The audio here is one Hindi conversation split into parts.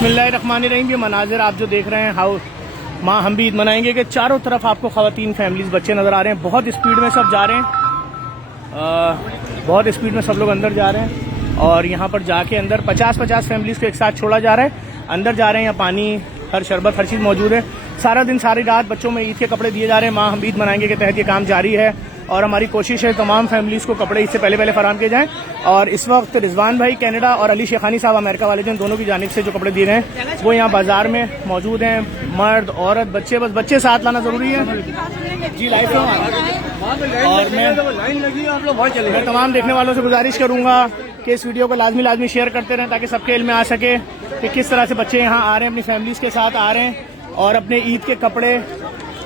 बिस्मिल्लाहिर्रहमानिर्रहीम। ये मनाजिर आप जो देख रहे हैं, हाउ माँ हम भी ईद मनाएंगे कि चारों तरफ आपको ख़वातीन, फैमिलीज़, बच्चे नज़र आ रहे हैं। बहुत स्पीड में सब जा रहे हैं, बहुत स्पीड में सब लोग अंदर जा रहे हैं। और यहाँ पर जाके अंदर 50-50 फैमिलीज़ को एक साथ छोड़ा जा रहा है। अंदर जा रहे हैं, यहाँ पानी, हर शरबत, हर चीज़ मौजूद है। सारा दिन सारी रात बच्चों में ईद के कपड़े दिए जा रहे हैं। माँ हम ईद मनाएंगे के तहत ये काम जारी है और हमारी कोशिश है तमाम फैमिलीज़ को कपड़े इससे पहले फराहम किए जाएँ। और इस वक्त रिजवान भाई कनाडा और अली शेखानी साहब अमेरिका वाले जो दोनों की जानिब से जो कपड़े दिए गए हैं वो यहाँ बाजार में मौजूद हैं। मर्द, औरत, बच्चे, बस बच्चे साथ लाना ज़रूरी है जी। लाइफ और मैं तमाम देखने वालों से गुजारिश करूँगा कि इस वीडियो को लाजमी शेयर करते रहें ताकि सबके इल्म में आ सके कि किस तरह से बच्चे यहाँ आ रहे हैं, अपनी फैमिलीज़ के साथ आ रहे हैं और अपने ईद के कपड़े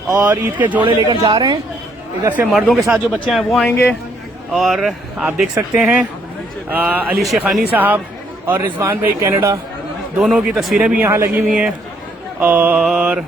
और ईद के जोड़े लेकर जा रहे हैं। इधर से मर्दों के साथ जो बच्चे हैं वो आएंगे और आप देख सकते हैं अली शेखानी साहब और रिजवान भाई कनाडा दोनों की तस्वीरें भी यहाँ लगी हुई हैं। और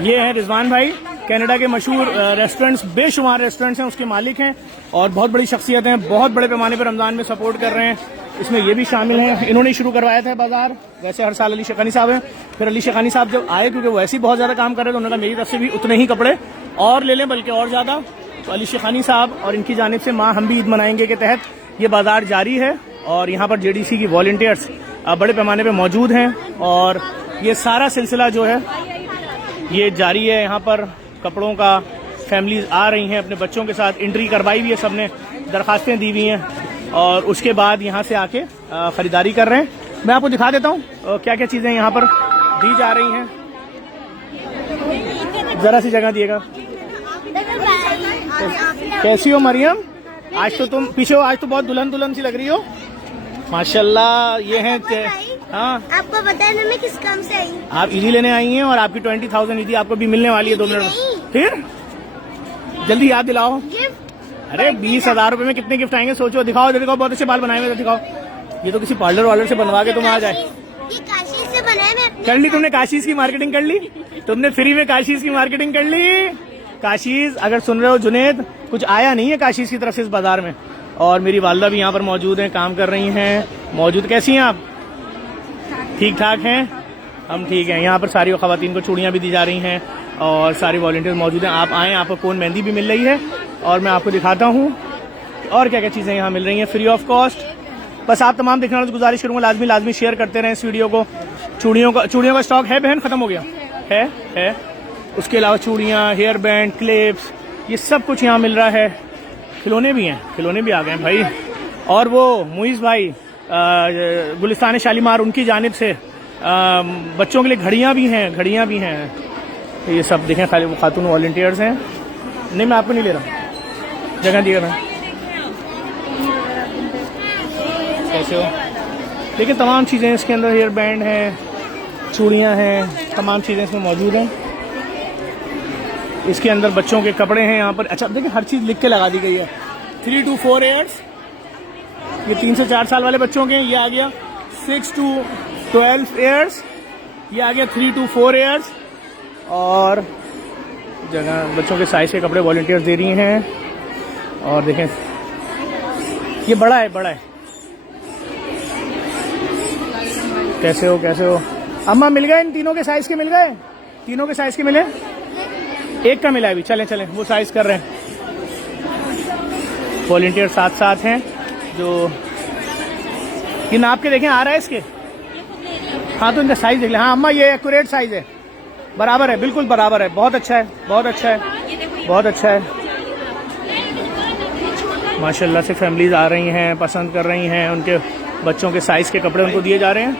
ये है रिजवान भाई, कनाडा के मशहूर रेस्टोरेंट्स, बेशुमार रेस्टोरेंट्स हैं, उसके मालिक हैं और बहुत बड़ी शख्सियत हैं, बहुत बड़े पैमाने पर रमज़ान में सपोर्ट कर रहे हैं। इसमें ये भी शामिल हैं, इन्होंने शुरू करवाया था बाजार। वैसे हर साल अली शेखानी साहब हैं, फिर अली शेखानी साहब जब आए, क्योंकि वो ऐसे ही बहुत ज़्यादा काम कर रहे थे, उन्होंने कहा मेरी तरफ से भी उतने ही कपड़े और ले लें, बल्कि और ज़्यादा। तो अली शेखानी साहब और इनकी जानिब से माँ हम भी ईद मनाएंगे के तहत ये बाजार जारी है और यहाँ पर JDC की वॉलंटियर्स बड़े पैमाने पर मौजूद हैं और ये सारा सिलसिला जो है ये जारी है। यहाँ पर कपड़ों का फैमिलीज आ रही हैं अपने बच्चों के साथ, एंट्री करवाई हुई है, सबने दरखास्तें दी हुई हैं और उसके बाद यहाँ से आके ख़रीदारी कर रहे हैं। मैं आपको दिखा देता हूँ क्या क्या चीज़ें यहाँ पर दी जा रही हैं। ज़रा सी जगह दिएगा। कैसी हो मरियम? आज तो तुम पीछे हो, आज तो बहुत दुल्हन सी लग रही हो माशाल्लाह। ये हैं, हाँ आपको पता है ना मैं किस काम से आई? आप ईदी लेने आई हैं और आपकी 20,000 ईदी आपको भी मिलने वाली है 2 मिनट में। फिर जल्दी याद दिलाओ। अरे 20,000 रुपए में कितने गिफ्ट आएंगे सोचो। दिखाओ, बहुत अच्छे बाल बनाए हुए, दिखाओ। ये तो किसी पार्लर वालर से बनवा के तुम आ जाए। ये काशी से बनाया मैं। कर ली तुमने काशीज की मार्केटिंग कर ली, तुमने फ्री में काशीज की मार्केटिंग कर ली। काशीज अगर सुन रहे हो जुनेद, कुछ आया नहीं है काशीज की तरफ से इस बाजार में। और मेरी वालदा भी यहाँ पर मौजूद हैं, काम कर रही हैं, मौजूद। कैसी हैं आप? ठीक ठाक हैं, हम ठीक हैं। यहाँ पर सारी ख़वातीन को चूड़ियाँ भी दी जा रही हैं और सारी वॉलंटियर्स मौजूद हैं। आप आएँ, आपको कोन मेहंदी भी मिल रही है और मैं आपको दिखाता हूँ और क्या क्या चीज़ें यहाँ मिल रही हैं फ्री ऑफ कॉस्ट। बस आप तमाम देखने वालों से गुजारिश करूँगा लाजमी शेयर करते रहें इस वीडियो को। चूड़ियों का स्टॉक है बहन, ख़त्म हो गया है। उसके अलावा चूड़ियाँ, हेयर बैंड, क्लिप्स, ये सब कुछ यहाँ मिल रहा है। खिलौने भी हैं, खिलौने भी आ गए हैं भाई। और वो मुइज़ भाई गुलिस्तान शालीमार, उनकी जानिब से बच्चों के लिए घड़ियाँ भी हैं। ये सब देखें, खाली वो खातून वॉलंटियर्स हैं। नहीं, मैं आपको नहीं ले रहा, जगह दिया रहा। कैसे हो? देखिए तमाम चीज़ें इसके अंदर, हेयर बैंड हैं, चूड़ियाँ हैं, तमाम चीज़ें इसमें मौजूद हैं। इसके अंदर बच्चों के कपड़े हैं यहाँ पर। अच्छा देखिए, हर चीज़ लिख के लगा दी गई है। 3 to 4 ईयर्स, ये 3 से 4 साल वाले बच्चों के। ये आ गया 6 to 12 ईयर्स, ये आ गया 3 to 4 ईयर्स। और जगह बच्चों के साइज के कपड़े वॉलंटियर्स दे रही हैं। और देखें ये बड़ा है। कैसे हो अम्मा? मिल गए? इन तीनों के साइज के मिल गए? तीनों के साइज के मिले? एक का मिला है अभी। चलें वो साइज कर रहे हैं। वॉलंटियर साथ हैं जो ये नाप के देखें, आ रहा है इसके। हाँ तो इनका साइज देख लें। हाँ अम्मा, ये एक्यूरेट साइज है, बराबर है, बिल्कुल बराबर है। बहुत अच्छा है। माशाल्लाह से फैमिलीज आ रही हैं, पसंद कर रही हैं, उनके बच्चों के साइज के कपड़े उनको दिए जा रहे हैं।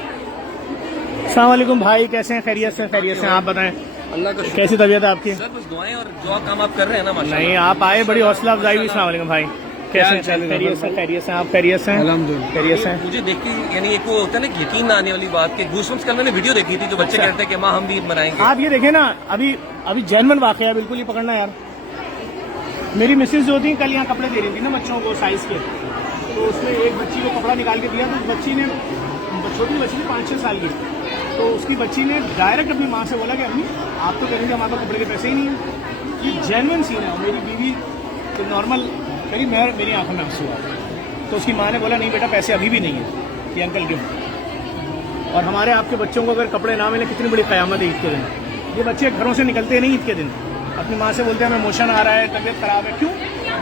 अस्सलाम वालेकुम भाई, कैसे हैं? खैरियत से आप बताएं। अल्लाह का कैसी तबीयत है आपकी? सर बस दुआएं और जो काम आप कर रहे हैं ना माशाल्लाह। नहीं, आप आए, बड़ी हौसला अफजाई हुई। अस्सलाम वालेकुम भाई, कैसे हैं? खैरियत से आप? खैरियत से हैं? मुझे देख के यानी एक वो होता है ना कि यकीन ना आने वाली बात के गूज़बम्प्स कल मैंने वीडियो देखी थी, जो बच्चे कहते हैं कि माँ हम भी ईद मनाएंगे। आप ये देखें ना, अभी जेन्युइन वाकया है बिल्कुल। ये पकड़ना यार। मेरी मिसेज जो थी कल यहाँ कपड़े दे रही थी ना बच्चों को साइज के, तो उसमें एक बच्ची को कपड़ा निकाल के दिया। तो उस बच्ची ने, छोटी बच्ची थी 5-6 साल की, तो उसकी बच्ची ने डायरेक्ट अपनी माँ से बोला कि अम्मी आप तो करेंगे, हमारे पास कपड़े के पैसे ही नहीं हैं। ये जेन्युइन सीन है। मेरी बीवी तो नॉर्मल करीब मेरी आंखों में आंसू आ, तो उसकी माँ ने बोला नहीं बेटा पैसे अभी भी नहीं है। ये अंकल क्यों? और हमारे आपके बच्चों को अगर कपड़े ना मिले कितनी बड़ी क़यामत है ईद के दिन। ये बच्चे घरों से निकलते नहीं ईद के दिन, अपनी माँ से बोलते हैं हमें मोशन आ रहा है, तबीयत खराब है। क्यों?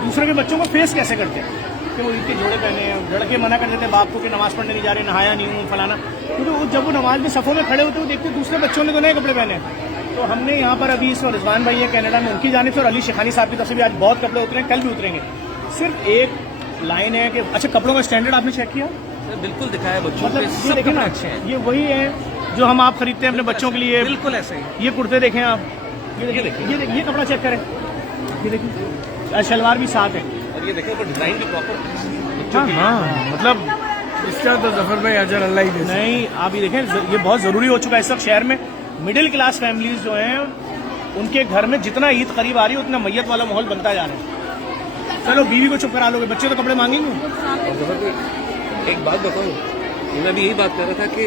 दूसरे के बच्चों को फेस कैसे करते हैं कि वो ईद के जोड़े पहने हैं। लड़के मना कर देते हैं बाप को कि नमाज़ पढ़ने नहीं जा रहे, नहाया नहीं हूँ फलाना, क्योंकि जब वो नमाज में सफ़ों में खड़े होते हैं वो देखते दूसरे बच्चों ने तो नए कपड़े पहने। तो हमने यहाँ पर अभी इस रिजवान भाई है कनाडा में, उनकी जानिब से और अली शेखानी साहब की तरफ से भी आज बहुत कपड़े उतरे हैं, कल भी उतरेंगे। सिर्फ एक लाइन है कि अच्छा कपड़ों का स्टैंडर्ड आपने चेक किया? सर बिल्कुल दिखाया बच्चों मतलब के, ये सब देखें ना, कपड़े अच्छे हैं, ये वही है जो हम आप खरीदते हैं अपने बच्चों के लिए। बिल्कुल ऐसे ही। ये कुर्ते देखें आप, ये देखिए, ये कपड़ा चेक करें, ये देखिए शलवार भी साथ है। और ये देखो ऊपर डिजाइन भी प्रॉपर। हाँ मतलब इसका तो जफर भाई अजर अल्लाह ही दे। नहीं, आप ये देखें, ये बहुत ज़रूरी हो चुका है इस वक्त शहर में। मिडिल क्लास फैमिलीज जो हैं उनके घर में जितना ईद करीब आ रही है उतना मैयत वाला माहौल बनता जा रहा है। चलो बीवी को चुप करा लोगे, बच्चे तो कपड़े मांगेंगे। और जफर भाई एक बात बताऊँ, मैं भी यही बात कर रहा था कि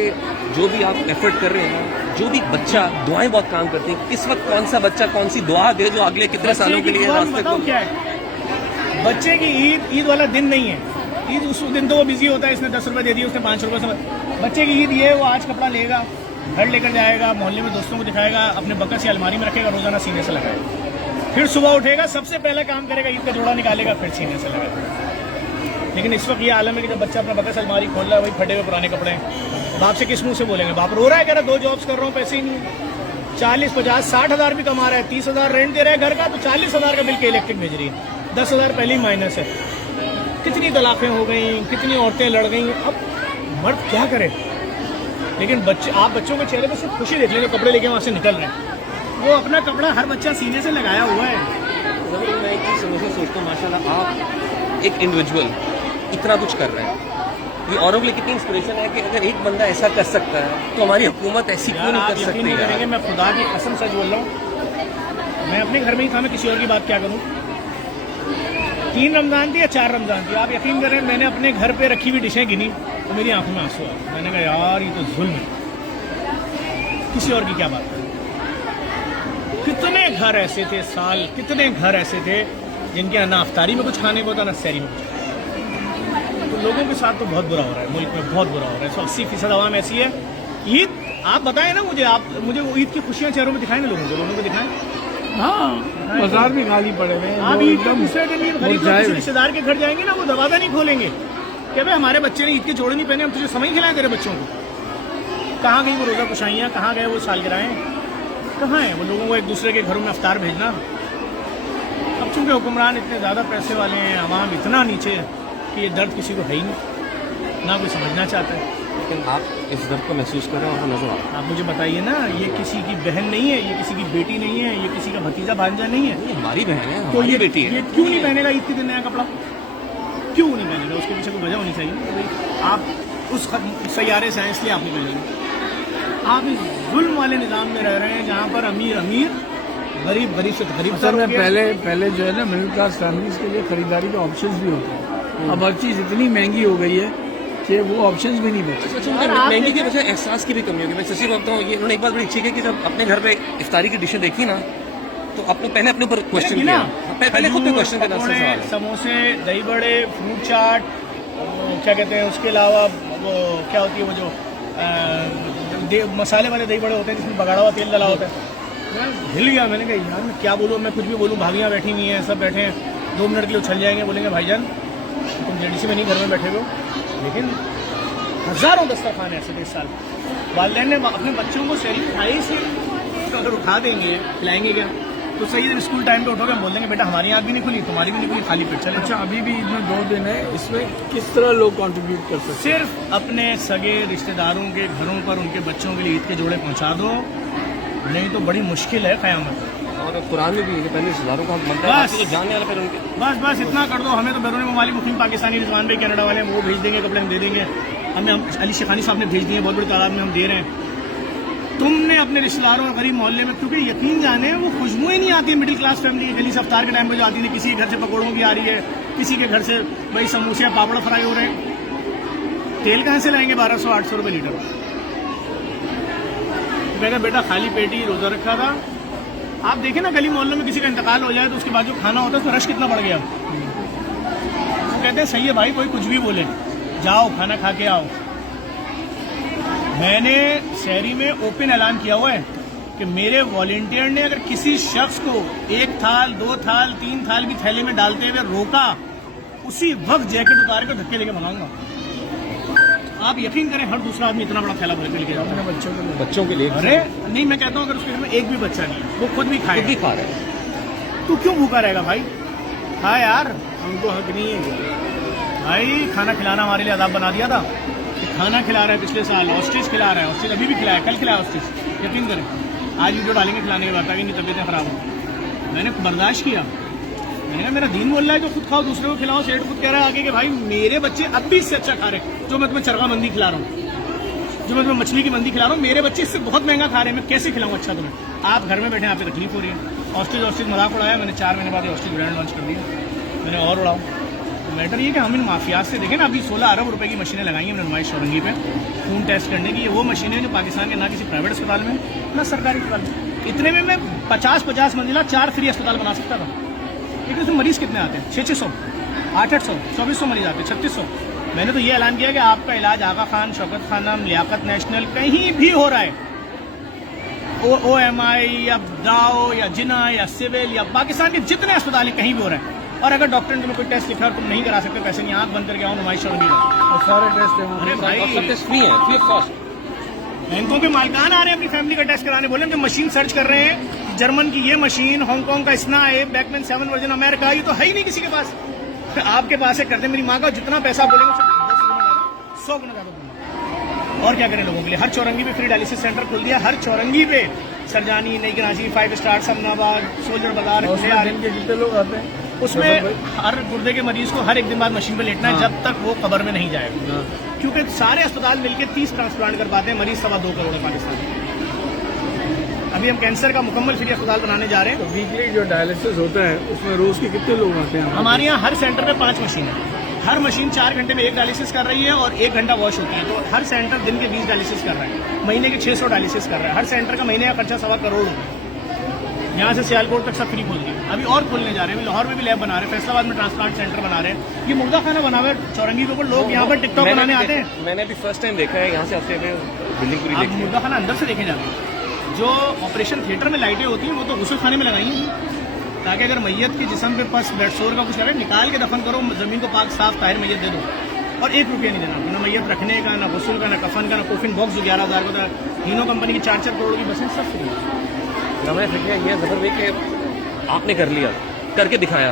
जो भी आप एफर्ट कर रहे हैं, जो भी बच्चा, दुआएं बहुत काम करती हैं। इस वक्त कौन सा बच्चा कौन सी दुआ दे जो अगले कितने सालों के लिए रास्ते को। क्या है बच्चे की ईद वाला दिन नहीं है। ईद उस दिन तो वो बिजी होता है, इसने 10 रुपए दे दिए, उसने 5 रुपए से। बच्चे की ईद ये है, वो आज कपड़ा लेगा, घर लेकर जाएगा, मोहल्ले में दोस्तों को दिखाएगा, अपने बकस या अलमारी में रखेगा, रोजाना सीने से लगाएगा। फिर सुबह उठेगा, सबसे पहले काम करेगा ईद का जोड़ा निकालेगा, फिर सीने से लगाएगा। लेकिन इस वक्त ये आलम है कि जब बच्चा अपना बकस अलमारी खोल रहा है, वही फटे हुए पुराने कपड़े हैं। बाप से किस मुंह से बोलेंगे? बाप रो रहा है, कह रहा 2 जॉब्स कर रहा हूँ, पैसे ही नहीं है। 40, 50, 60 हज़ार भी कमा रहा है, 30 हज़ार रेंट दे रहा है घर का, तो 40 हज़ार का बिल के इलेक्ट्रिक भेज रही है, 10 हज़ार पहले ही माइनस है। कितनी तलाक़ें हो गई, कितनी औरतें लड़ गई। अब मर्द क्या करे? लेकिन बच्चे, आप बच्चों के चेहरे पे सिर्फ खुशी देख लेंगे, कपड़े लेके वहाँ से निकल रहे हैं। वो अपना कपड़ा हर बच्चा सीने से लगाया हुआ है। मैं एक चीज़ समझना सोचता हूँ, माशाल्लाह आप एक इंडिविजुअल इतना कुछ कर रहे हैं, ये औरों के लिए कितनी इंस्पिरेशन है कि अगर एक बंदा ऐसा कर सकता है तो हमारी हुकूमत ऐसी क्यों नहीं कर सकती करेंगे? मैं खुदा की कसम सच बोल रहा हूँ, मैं अपने घर में ही था, मैं किसी और की बात क्या करूँ। 3 रमज़ान थी या 4 रमज़ान थी, आप यकीन करें मैंने अपने घर पे रखी हुई डिशें गिनी तो मेरी आंखों में आंसू आए। मैंने कहा यार ये तो जुल्म है, किसी और की क्या बात है। कितने घर ऐसे थे साल, कितने घर ऐसे थे जिनके ना अफ्तारी में कुछ खाने को होता, ना सहरी में कुछ। तो लोगों के साथ तो बहुत बुरा हो रहा है, मुल्क में बहुत बुरा हो रहा है। 80% आवाम ऐसी है। ईद आप बताएं ना मुझे, आप मुझे वो ईद की खुशियाँ चेहरों में दिखाएं ना, लोगों को दिखाएं। हाँ, बाजार भी खाली पड़े हुए हैं। आप ईद का दूसरे दिन गरीब किसी रिश्तेदार के घर जाएंगे ना, वो दरवाजा नहीं खोलेंगे कि भाई हमारे बच्चे ने ईद के जोड़े नहीं पहने, हम तुझे समय खिलाएं तेरे बच्चों को। कहाँ गई वो रोज़ा कुशाइयाँ, कहाँ गए वो सालगिराहें, कहाँ हैं वो लोगों को एक दूसरे के घरों में अफ्तार भेजना। अब चूंकि हुक्मरान इतने ज़्यादा पैसे वाले हैं, आवाम इतना नीचे कि ये दर्द किसी को है ही नहीं, ना कोई समझना चाहता है। लेकिन आप इस दर्द को महसूस कर रहे हो और नजर आ रहा है। आप मुझे बताइए ना, ये किसी की बहन नहीं है, ये किसी की बेटी नहीं है, ये किसी का भतीजा भांजा नहीं है, ये हमारी बहन है, तो हमारी बेटी है। ये क्यों नहीं पहनेगा ईद के दिन नया कपड़ा? क्यों नहीं पहनेगा? उसके पीछे कोई वजह होनी चाहिए ना भाई। आप उस सैयारे से आए इसलिए आप नहीं पहनेंगे। आप इस जुल्म वाले निज़ाम में रह रहे हैं जहाँ पर अमीर अमीर, गरीब गरीब से गरीब। असल में पहले जो है ना मिडिल क्लास फैमिलीज के लिए खरीदारी के ऑप्शंस भी होते हैं। अब हर चीज़ इतनी महंगी हो गई है कि वो ऑप्शंस भी नहीं बचे। अच्छा, महंगी की वजह एहसास की भी कमी होगी। मैं सच्ची बात बताऊँ, ये उन्होंने एक बात बड़ी अच्छी की कि जब अपने घर पे इफ्तारी की डिशें देखी ना, तो आपने पहले अपने ऊपर क्वेश्चन किया, पहले खुद पे क्वेश्चन करना सवाल। समोसे, दही बड़े, फ्रूट चाट, क्या कहते हैं, उसके अलावा वो क्या होती है वो जो मसाले वाले दही बड़े होते हैं जिसमें बगाड़ा हुआ तेल डला होता है। मैं हिल गया, मैंने कहा यार मैं क्या बोलूँ, मैं कुछ भी बोलूँ। भाभियाँ बैठी हुई हैं, सब बैठे हैं, 2 मिनट के लिए उछल जाएंगे, बोलेंगे भाईजान तुम जेडीसी में नहीं घर में बैठे हो। लेकिन हज़ारों दस्तरखान ऐसे थे इस साल। वालिदैन ने अपने बच्चों को शहरी खाई से अगर उठा देंगे, खिलाएंगे क्या? तो सही है, स्कूल टाइम पे उठोगे, बोल देंगे बेटा हमारी आँख भी नहीं खुली, तुम्हारी भी नहीं खुली, खाली पेट चले। अच्छा, अभी भी इसमें 2 दिन है, इसमें किस तरह लोग कंट्रीब्यूट कर सकते हैं? सिर्फ अपने सगे रिश्तेदारों के घरों पर उनके बच्चों के लिए ईद के जोड़े पहुंचा दो, नहीं तो बड़ी मुश्किल है क़यामत। और कुरान में भी ये पहले रिश्तेदारों को मनता है कि जानने वाला फिर उनके बस इतना कर दो। हमें तो बैरून ममालिक मुकीम पाकिस्तानी रिजवान भाई कनाडा वाले हैं, वो भेज देंगे कपड़े, हम दे देंगे। हमें अली शेखानी साहब ने भेज दिए, बहुत बड़ी तादाद में हम दे रहे हैं। तुमने अपने रिश्तेदारों और गरीब मोहल्ले में, क्योंकि यकीन जाने वो खुशबू ही नहीं आती है मिडिल क्लास फैमिली की गली से अफ्तार के टाइम पे जो आती है। किसी के घर से पकौड़ों की आ रही है, किसी के घर से भाई समोसे या पापड़ फ्राई हो रहे हैं। तेल कहाँ से लाएंगे 1200-800 रुपये लीटर? कहते बेटा खाली पेट ही रोजा रखा था। आप देखें ना गली मोहल्ले में किसी का इंतकाल हो जाए तो उसके बाद जो खाना होता है उसमें रश कितना बढ़ गया। वो कहते हैं सही है भाई, कोई कुछ भी बोले, जाओ खाना खा के आओ। मैंने शहरी में ओपन ऐलान किया हुआ है कि मेरे वॉलंटियर ने अगर किसी शख्स को 1 थाल 2 थाल 3 थाल भी थैले में डालते हुए रोका, उसी वक्त जैकेट उतार कर धक्के देके भगाऊंगा। आप यकीन करें, हर दूसरा आदमी इतना बड़ा थैला भर के लेके जाता है बच्चों के लिए अरे नहीं, मैं कहता हूँ अगर उसके घर में एक भी बच्चा नहीं है, वो खुद भी खाए, खुद भी खा रहे हैं। तू क्यों भूखा रहेगा भाई? हाँ यार, हमको हक नहीं है। भाई खाना खिलाना हमारे लिए अदाब बना दिया था कि खाना खिला रहा है, पिछले साल ऑस्ट्रिच खिला रहा है, ऑस्ट्रिच अभी भी खिलाया, कल खिलाया ऑस्ट्रिच, यकीन करें। आज वीडियो डालेंगे खिलाने के बाद, इनकी तबीयतें खराब हो। मैंने बर्दाश्त किया, मैंने कहा मेरा दीन बोल रहा है जो खुद खाओ दूसरे को खिलाओ। सेठ खुद कह रहा है आगे कि भाई मेरे बच्चे अब भी इससे अच्छा खा रहे हैं, जो मैं तुम्हें चरगा मंदी खिला रहा हूँ, जो मैं तुम्हें मछली की मंदी खिला रहा हूँ, मेरे बच्चे इससे बहुत महंगा खा रहे हैं, मैं कैसे खिलाऊं अच्छा तुम्हें? आप घर में बैठे, आप पे तकलीफ हो रही है। ऑस्ट्रिच मजाक उड़ाया मैंने, 4 महीने बाद ऑस्ट्रिच ब्रांड लॉन्च कर दिया मैंने, और उड़ाऊं। तो मैटर ये कि हम इन माफियाज से देखें ना, अभी 16 अरब रुपए की मशीनें लगाई हैं हमने नुमाइश चौरंगी पे खून टेस्ट करने की। ये वो मशीनें जो पाकिस्तान के ना किसी प्राइवेट अस्पताल में ना सरकारी अस्पताल में, इतने में मैं 50-50 मंजिला 4 फ्री अस्पताल बना सकता था। लेकिन उसमें मरीज कितने आते हैं? 600, 800, 2400 मरीज आते हैं, 3600। मैंने तो ये ऐलान किया कि आपका इलाज आगा खान, शौकत खानम, लियाकत नेशनल कहीं भी हो रहा है, OMI या दाओ या जिना या सिविल या पाकिस्तान के जितने अस्पताल हैं कहीं भी हो रहा है। और अगर डॉक्टर ने तुम्हें कोई टेस्ट लिखा और तुम नहीं करा सकते, पैसे नहीं, आंख बंद करके आओ नुमाइश चौरंगी का, और सारे टेस्ट हैं। अरे भाई सब टेस्ट फ्री है, फ्री ऑफ कॉस्ट। बैंकों के मालिकान आ रहे हैं अपनी फैमिली का टेस्ट कराने, बोले हम जो मशीन सर्च कर रहे हैं, जर्मन की ये मशीन, हांगकांग का स्ना है, बैकमैन 7 वर्जन अमेरिका, ये तो है ही नहीं किसी के पास। आपके पास है, करते मेरी माँ का जितना पैसा बोलेंगे 100 गुना ज्यादा दूंगा। और क्या करें लोगों के लिए? हर चौरंगी पे फ्री डायलिसिस सेंटर खोल दिया, हर चौरंगी पे, सरजानी, नई कराची, 5 स्टार, समनाबाद, सोल्जर बाजार, दिन के जितने लोग आते हैं उसमें हर गुर्दे के मरीज को हर एक दिन बाद मशीन पे लेटना है, जब तक वो कब्र में नहीं जाएगा। क्योंकि सारे अस्पताल मिलकर 30 ट्रांसप्लांट कर पाते हैं, मरीज 2.25 करोड़ है पाकिस्तान में। अभी हम कैंसर का मुकम्मल फ्री अस्पताल बनाने जा रहे हैं। तो वीकली जो डायलिसिस होता है उसमें रोज के कितने लोग आते हैं? हमारे यहाँ हर सेंटर में 5 मशीन है, हर मशीन 4 घंटे में 1 डायलिसिस कर रही है और 1 घंटा वॉश होती है। तो हर सेंटर दिन के 20 डायलिसिस कर रहा है, महीने के 600 डायलिसिस कर रहा है। हर सेंटर का महीने का खर्चा 2.25 करोड़ होता है। यहाँ से सियालकोट तक सब फ्री खोल दिया। अभी और खोलने जा रहे हैं, लाहौर में भी लैब बना रहे हैं, फैसलाबाद में ट्रांसप्लांट सेंटर बना रहे हैं। ये मुर्गा खाना बना हुआ है चौरंगी के ऊपर, लोग यहाँ पर टिकटॉक बनाने आते हैं। मैंने भी फर्स्ट टाइम देखा है, यहाँ से हफ्ते में बिल्डिंग पूरी आप देखी है। मुर्गा खाना अंदर से देखे जाते हैं। जो ऑपरेशन थिएटर में लाइटें होती हैं वो तो गुस्ल खाने में लगाई हैं, ताकि अगर मैयत के जिस्म पे पस ब्लड शोर का कुछ लगे, निकाल के दफन करो, जमीन को पाक साफ ताहिर मैयत दे दो, और 1 रुपया नहीं देना। ना मैयत रखने का, ना गुस्ल का, ना कफन का, ना कोफिन बॉक्स जो 11,000 का था। हीनो कंपनी की 4-4 करोड़ की बसें सब फ्री। हमारे फिक्र ये जबर देख के आपने कर लिया, करके दिखाया,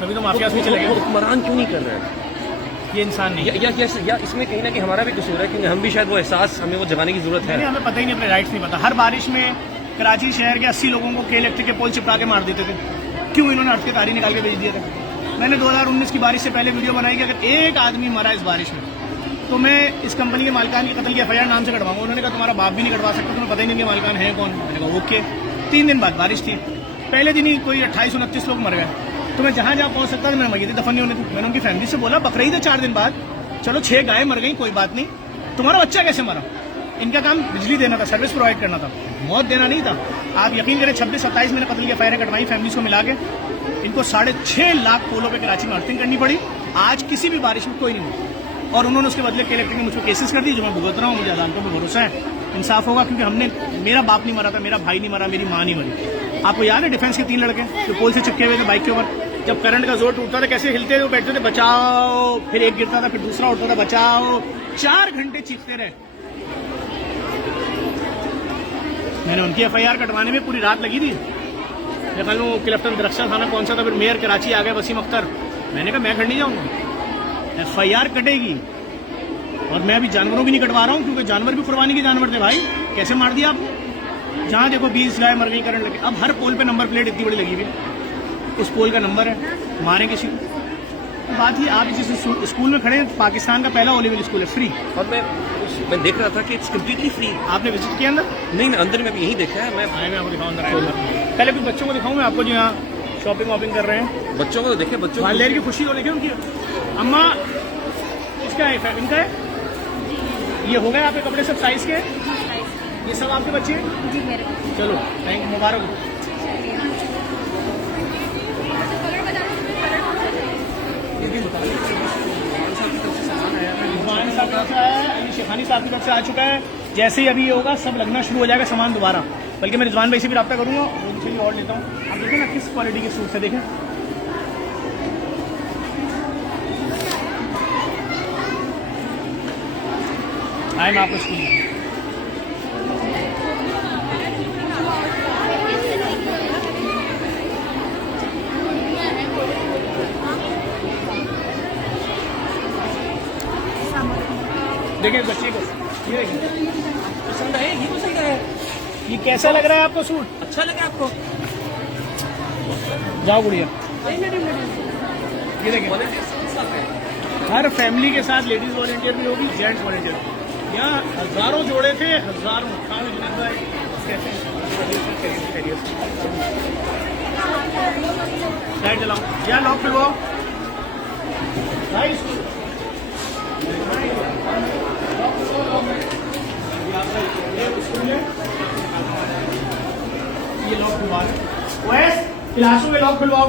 तभी तो माफिया में चले गए। हुक्मरान क्यों नहीं कर रहे हैं? ये इंसान नहीं है। या इसमें कहीं ना कहीं हमारा भी कसूर है, क्योंकि हम भी शायद वो एहसास हमें वो जगाने की जरूरत है। नहीं, हमें पता ही नहीं, अपने राइट्स नहीं पता। हर बारिश में कराची शहर के 80 लोगों को के इलेक्ट्रिक के पोल चिपका के मार देते थे। क्यों? इन्होंने अर्थ के तारी निकाल के भेज दिए थे। मैंने 2019 की बारिश से पहले वीडियो बनाई कि अगर एक आदमी मरा इस बारिश में तो मैं इस कंपनी के मालिकान की कत्ल की FIR नाम से कटवाऊंगा। उन्होंने कहा तुम्हारा बाप भी नहीं कटवा सकता, तुम्हें पता ही नहीं कि मालिकान है कौन। मैंने कहा ओके। 3 दिन बाद बारिश थी, पहले दिन ही कोई 28-29 लोग मर गए। तो मैं जहां पहुंच सकता था, मैं मैयत दफन नहीं होने थी। मैंने उनकी फैमिली से बोला बकरीद है 4 दिन बाद, चलो 6 गाय मर गई, कोई बात नहीं, तुम्हारा बच्चा कैसे मरा? इनका काम बिजली देना था, सर्विस प्रोवाइड करना था, मौत देना नहीं था। आप यकीन करें 26-27 मैंने कत्ल की FIR कटवाई फैमिलीज को मिला के। इनको 6.5 लाख पोलों पे कराची में अर्थिंग करनी पड़ी। आज किसी भी बारिश में कोई नहीं मरा, और उन्होंने उसके बदले के इलेक्ट्रिक ने मुझको केसेस कर दिए, जो मैं भुगत रहा हूँ। मुझे अदालतों पर भरोसा है, इंसाफ होगा, क्योंकि मेरा बाप नहीं मरा था, मेरा भाई नहीं मरा, मेरी माँ नहीं मरी। आपको याद है डिफेंस के 3 लड़के जो पोल से चिपके हुए थे बाइक के ऊपर, जब करंट का जोर टूटता था कैसे हिलते थे, बैठते थे बचाओ, फिर एक गिरता था, फिर दूसरा उठता था बचाओ, 4 घंटे चीखते रहे। मैंने उनकी FIR कटवाने में पूरी रात लगी थी। कल वो क्लिफ्टन दरख्शा थाना कौन सा था, फिर मेयर कराची आ गया वसीम अख्तर। मैंने कहा मैं घर नहीं जाऊंगा, FIR कटेगी। और मैं अभी जानवरों की नहीं कटवा रहा हूँ, क्योंकि जानवर भी कुर्बानी के जानवर थे भाई। कैसे मार दिया आपने? जहाँ देखो 20 गाय मर गई करंट लगे। अब हर पोल पे नंबर प्लेट इतनी बड़ी लगी हुई, उस पोल का नंबर है, मारें किसी को। बात ही आप जिस स्कूल में खड़े हैं, पाकिस्तान का पहला O लेवल स्कूल है, फ्री। और मैं देख रहा था कि इट्स कम्प्लीटली फ्री। आपने विजिट किया अंदर? नहीं, मैं अंदर में भी यही देखा है। मैं आपको दिखाऊँ अंदर। पहले कुछ बच्चों को दिखाऊँ मैं आपको, जो यहाँ शॉपिंग वॉपिंग कर रहे हैं। बच्चों को तो देखे, बच्चों को वालेर की खुशी को देखे उनकी। अम्मा इसका है, इनका है, ये हो गए आपके कपड़े सब साइज के? ये सब आपके बच्चे हैं? जी मेरे। चलो थैंक यू, मुबारक हो। साहब की तरफ से आया है, अली शेखानी साहब की तरफ से आ चुका है। जैसे ही अभी ये होगा सब लगना शुरू हो जाएगा सामान दोबारा। बल्कि मैं रिजवान भाई से भी रब्ता करूँगा, उनसे भी और लेता हूँ। आप देखें ना किस क्वालिटी के सूट है, देखें आए मैं आपको स्कूल में। देखिए बच्चे को ये देखिए पसंद है, ये पसंद है, ये कैसा लग रहा है आपको सूट? अच्छा लगा आपको? जाओ गुड़िया, ये देखिए हर फैमिली के साथ लेडीज वॉलंटियर भी होगी, जेंट्स वॉलंटियर। यहाँ हजारों जोड़े थे, हजारों। कैसे लाइट जलाओ या लॉक खुलवाओ भाई। ये लॉक खुलवा क्लासों में लॉक खुलवाओ।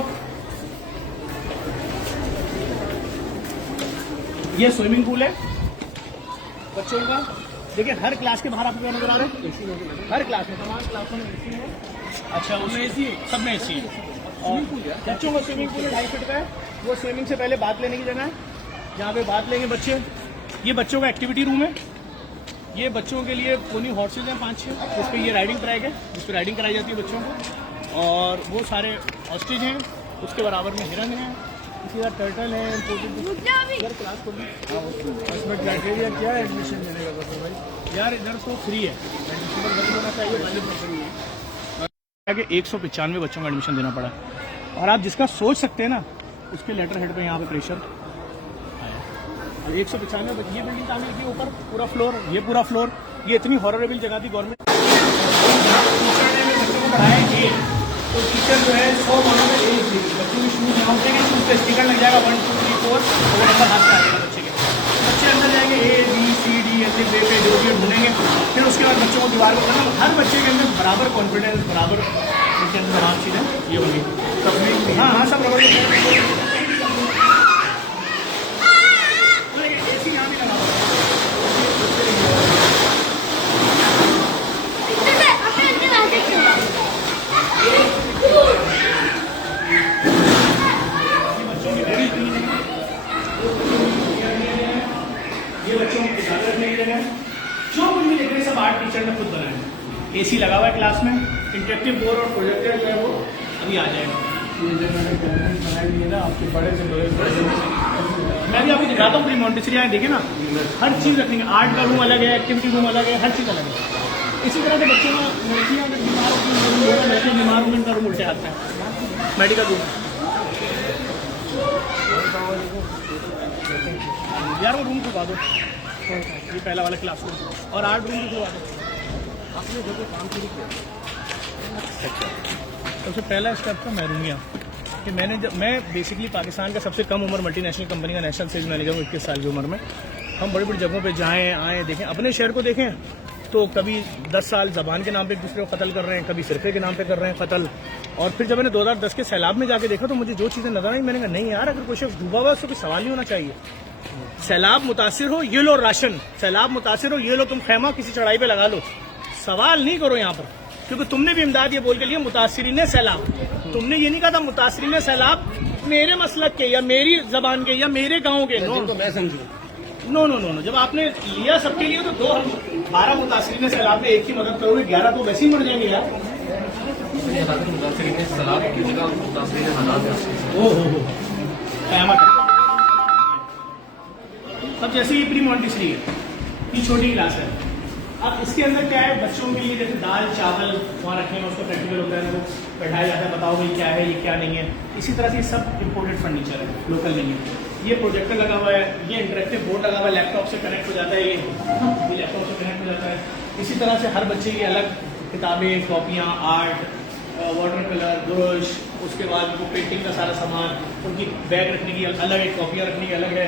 ये स्विमिंग पूल है बच्चों का। देखिए हर क्लास के बाहर आपको क्या नजर आ रहा है? हर क्लास में, तमाम क्लासों में एसी है। अच्छा उसमें एसी, सब में एसी है। और बच्चों का स्विमिंग पूल 2.5 फीट का है। वो स्विमिंग से पहले बात लेने की जगह है, जहाँ पे बात लेंगे बच्चे। ये बच्चों का एक्टिविटी रूम है। ये बच्चों के लिए पोनी हॉर्सेज हैं 5-6, जिस पे ये राइडिंग ट्रैक है, जिस पे राइडिंग कराई जाती है बच्चों को। और वो सारे ऑस्ट्रिच हैं, उसके बराबर में हिरन है, इसी तरह टर्टल है। इधर क्लास को इसमें क्राइटेरिया क्या है एडमिशन लेने का बता भाई? यार इधर तो फ्री है, एडमिशन बंद होना चाहिए, पहले तो फ्री है। आगे 195 बच्चों का एडमिशन देना पड़ा। और आप जिसका सोच सकते हैं ना, उसके लेटर हेड पे यहाँ पे प्रेशर 195। ये बिल्डिंग तामीर की ऊपर पूरा फ्लोर, ये पूरा फ्लोर। ये इतनी हॉररेबल जगह थी गवर्नमेंट टीचर ने बच्चों को पढ़ाया ये, तो टीचर जो है 100 मानों में एज दी। बच्चों की शूज यहाँ होते हैं, शूज पे स्टिकर लग जाएगा 1 2 3 4 और नंबर हाथ में आ जाएगा बच्चे के। बच्चे अंदर जाएंगे ABCD ऐसे पे जो भी ढूंढेंगे। फिर उसके बाद बच्चों को दीवार को करना। हर बच्चे के अंदर बराबर कॉन्फिडेंस, बराबर उनके अंदर तमाम चीज़ें ये होंगी। हाँ हाँ सब रबड़ जो कुछ भी देख रहे हैं सब आर्ट टीचर ने खुद बनाया। एसी लगा हुआ है क्लास में, इंटरेक्टिव बोर्ड और प्रोजेक्टर जो है वो अभी आ जाएगा। ये जो मैंने गवर्नमेंट बनाई हुई है ना, आपके बड़े से बड़े मैं भी आपको दिखाता हूँ प्री मॉन्टेसरी। आए देखे ना, हर चीज़ रखेंगे। आर्ट का रूम अलग है, एक्टिविटी रूम अलग है, हर चीज़ अलग है। इसी तरह से बच्चों में लड़कियाँ अगर बीमार होती हैं, बीमार रूम इनका रूम उल्टे आता है। मेडिकल रूम यार वो रूम खुलवा दो, ये पहला वाला क्लास रूम। और आर्ट रूम भी खुलवा दो। आपने जो काम शुरू किया सबसे पहला स्टेप था महरूमिया कि मैं बेसिकली पाकिस्तान का सबसे कम उम्र मल्टीनेशनल कंपनी का नेशनल सेल्स मैनेजर हूँ 21 साल की उम्र में। हम बड़ी बड़ी जगहों पे जाएं आएँ देखें, अपने शहर को देखें तो कभी 10 साल ज़बान के नाम पे एक दूसरे को कत्ल कर रहे हैं, कभी सिरके के नाम पे कर रहे हैं कत्ल। और फिर जब मैंने 2010 के सैलाब में जाके देखा तो मुझे जो चीज़ें नजर आई, मैंने कहा नहीं यार, अगर कोई शख्स डूबा हुआ है उसको कोई सवाल नहीं होना चाहिए। सैलाब मुतासिर हो ये लो राशन, सैलाब मुतासिर हो ये लो तुम खैमा किसी चढ़ाई पे लगा लो, सवाल नहीं करो यहाँ पर। क्योंकि तुमने भी इमदाद ये बोल के लिए मुतासिरीन सैलाब, तुमने ये नहीं कहा था मुतासिरीन सैलाब मेरे मसलक के या मेरी जबान के या मेरे गाँव के। तो मैं समझू नो नो नो नो, जब आपने लिया सबके लिए तो 12 मुतासिरीन सैलाब में एक ही मदद करोगे, 11 तो वैसे ही मर जाएंगे यार। अब जैसे ये प्री मॉन्टेसरी है, ये छोटी क्लास है। अब इसके अंदर क्या है, बच्चों के लिए जैसे दाल चावल वहाँ रखे हैं, उसका प्रैक्टिकल होता है, वो बैठाया जाता है, बताओ भाई क्या है ये क्या नहीं है। इसी तरह से सब इम्पोर्टेड फर्नीचर है, लोकल नहीं है। ये प्रोजेक्टर लगा हुआ है, ये इंटरेक्टिव बोर्ड लगा हुआ है, लैपटॉप से कनेक्ट हो जाता है, ये लैपटॉप से कनेक्ट हो जाता है। इसी तरह से हर बच्चे की अलग किताबें, कॉपियाँ, आर्ट, वाटर कलर, ब्रश, उसके बाद वो पेंटिंग का सारा सामान, उनकी बैग रखने की अलग है, कॉपियाँ रखने की अलग है,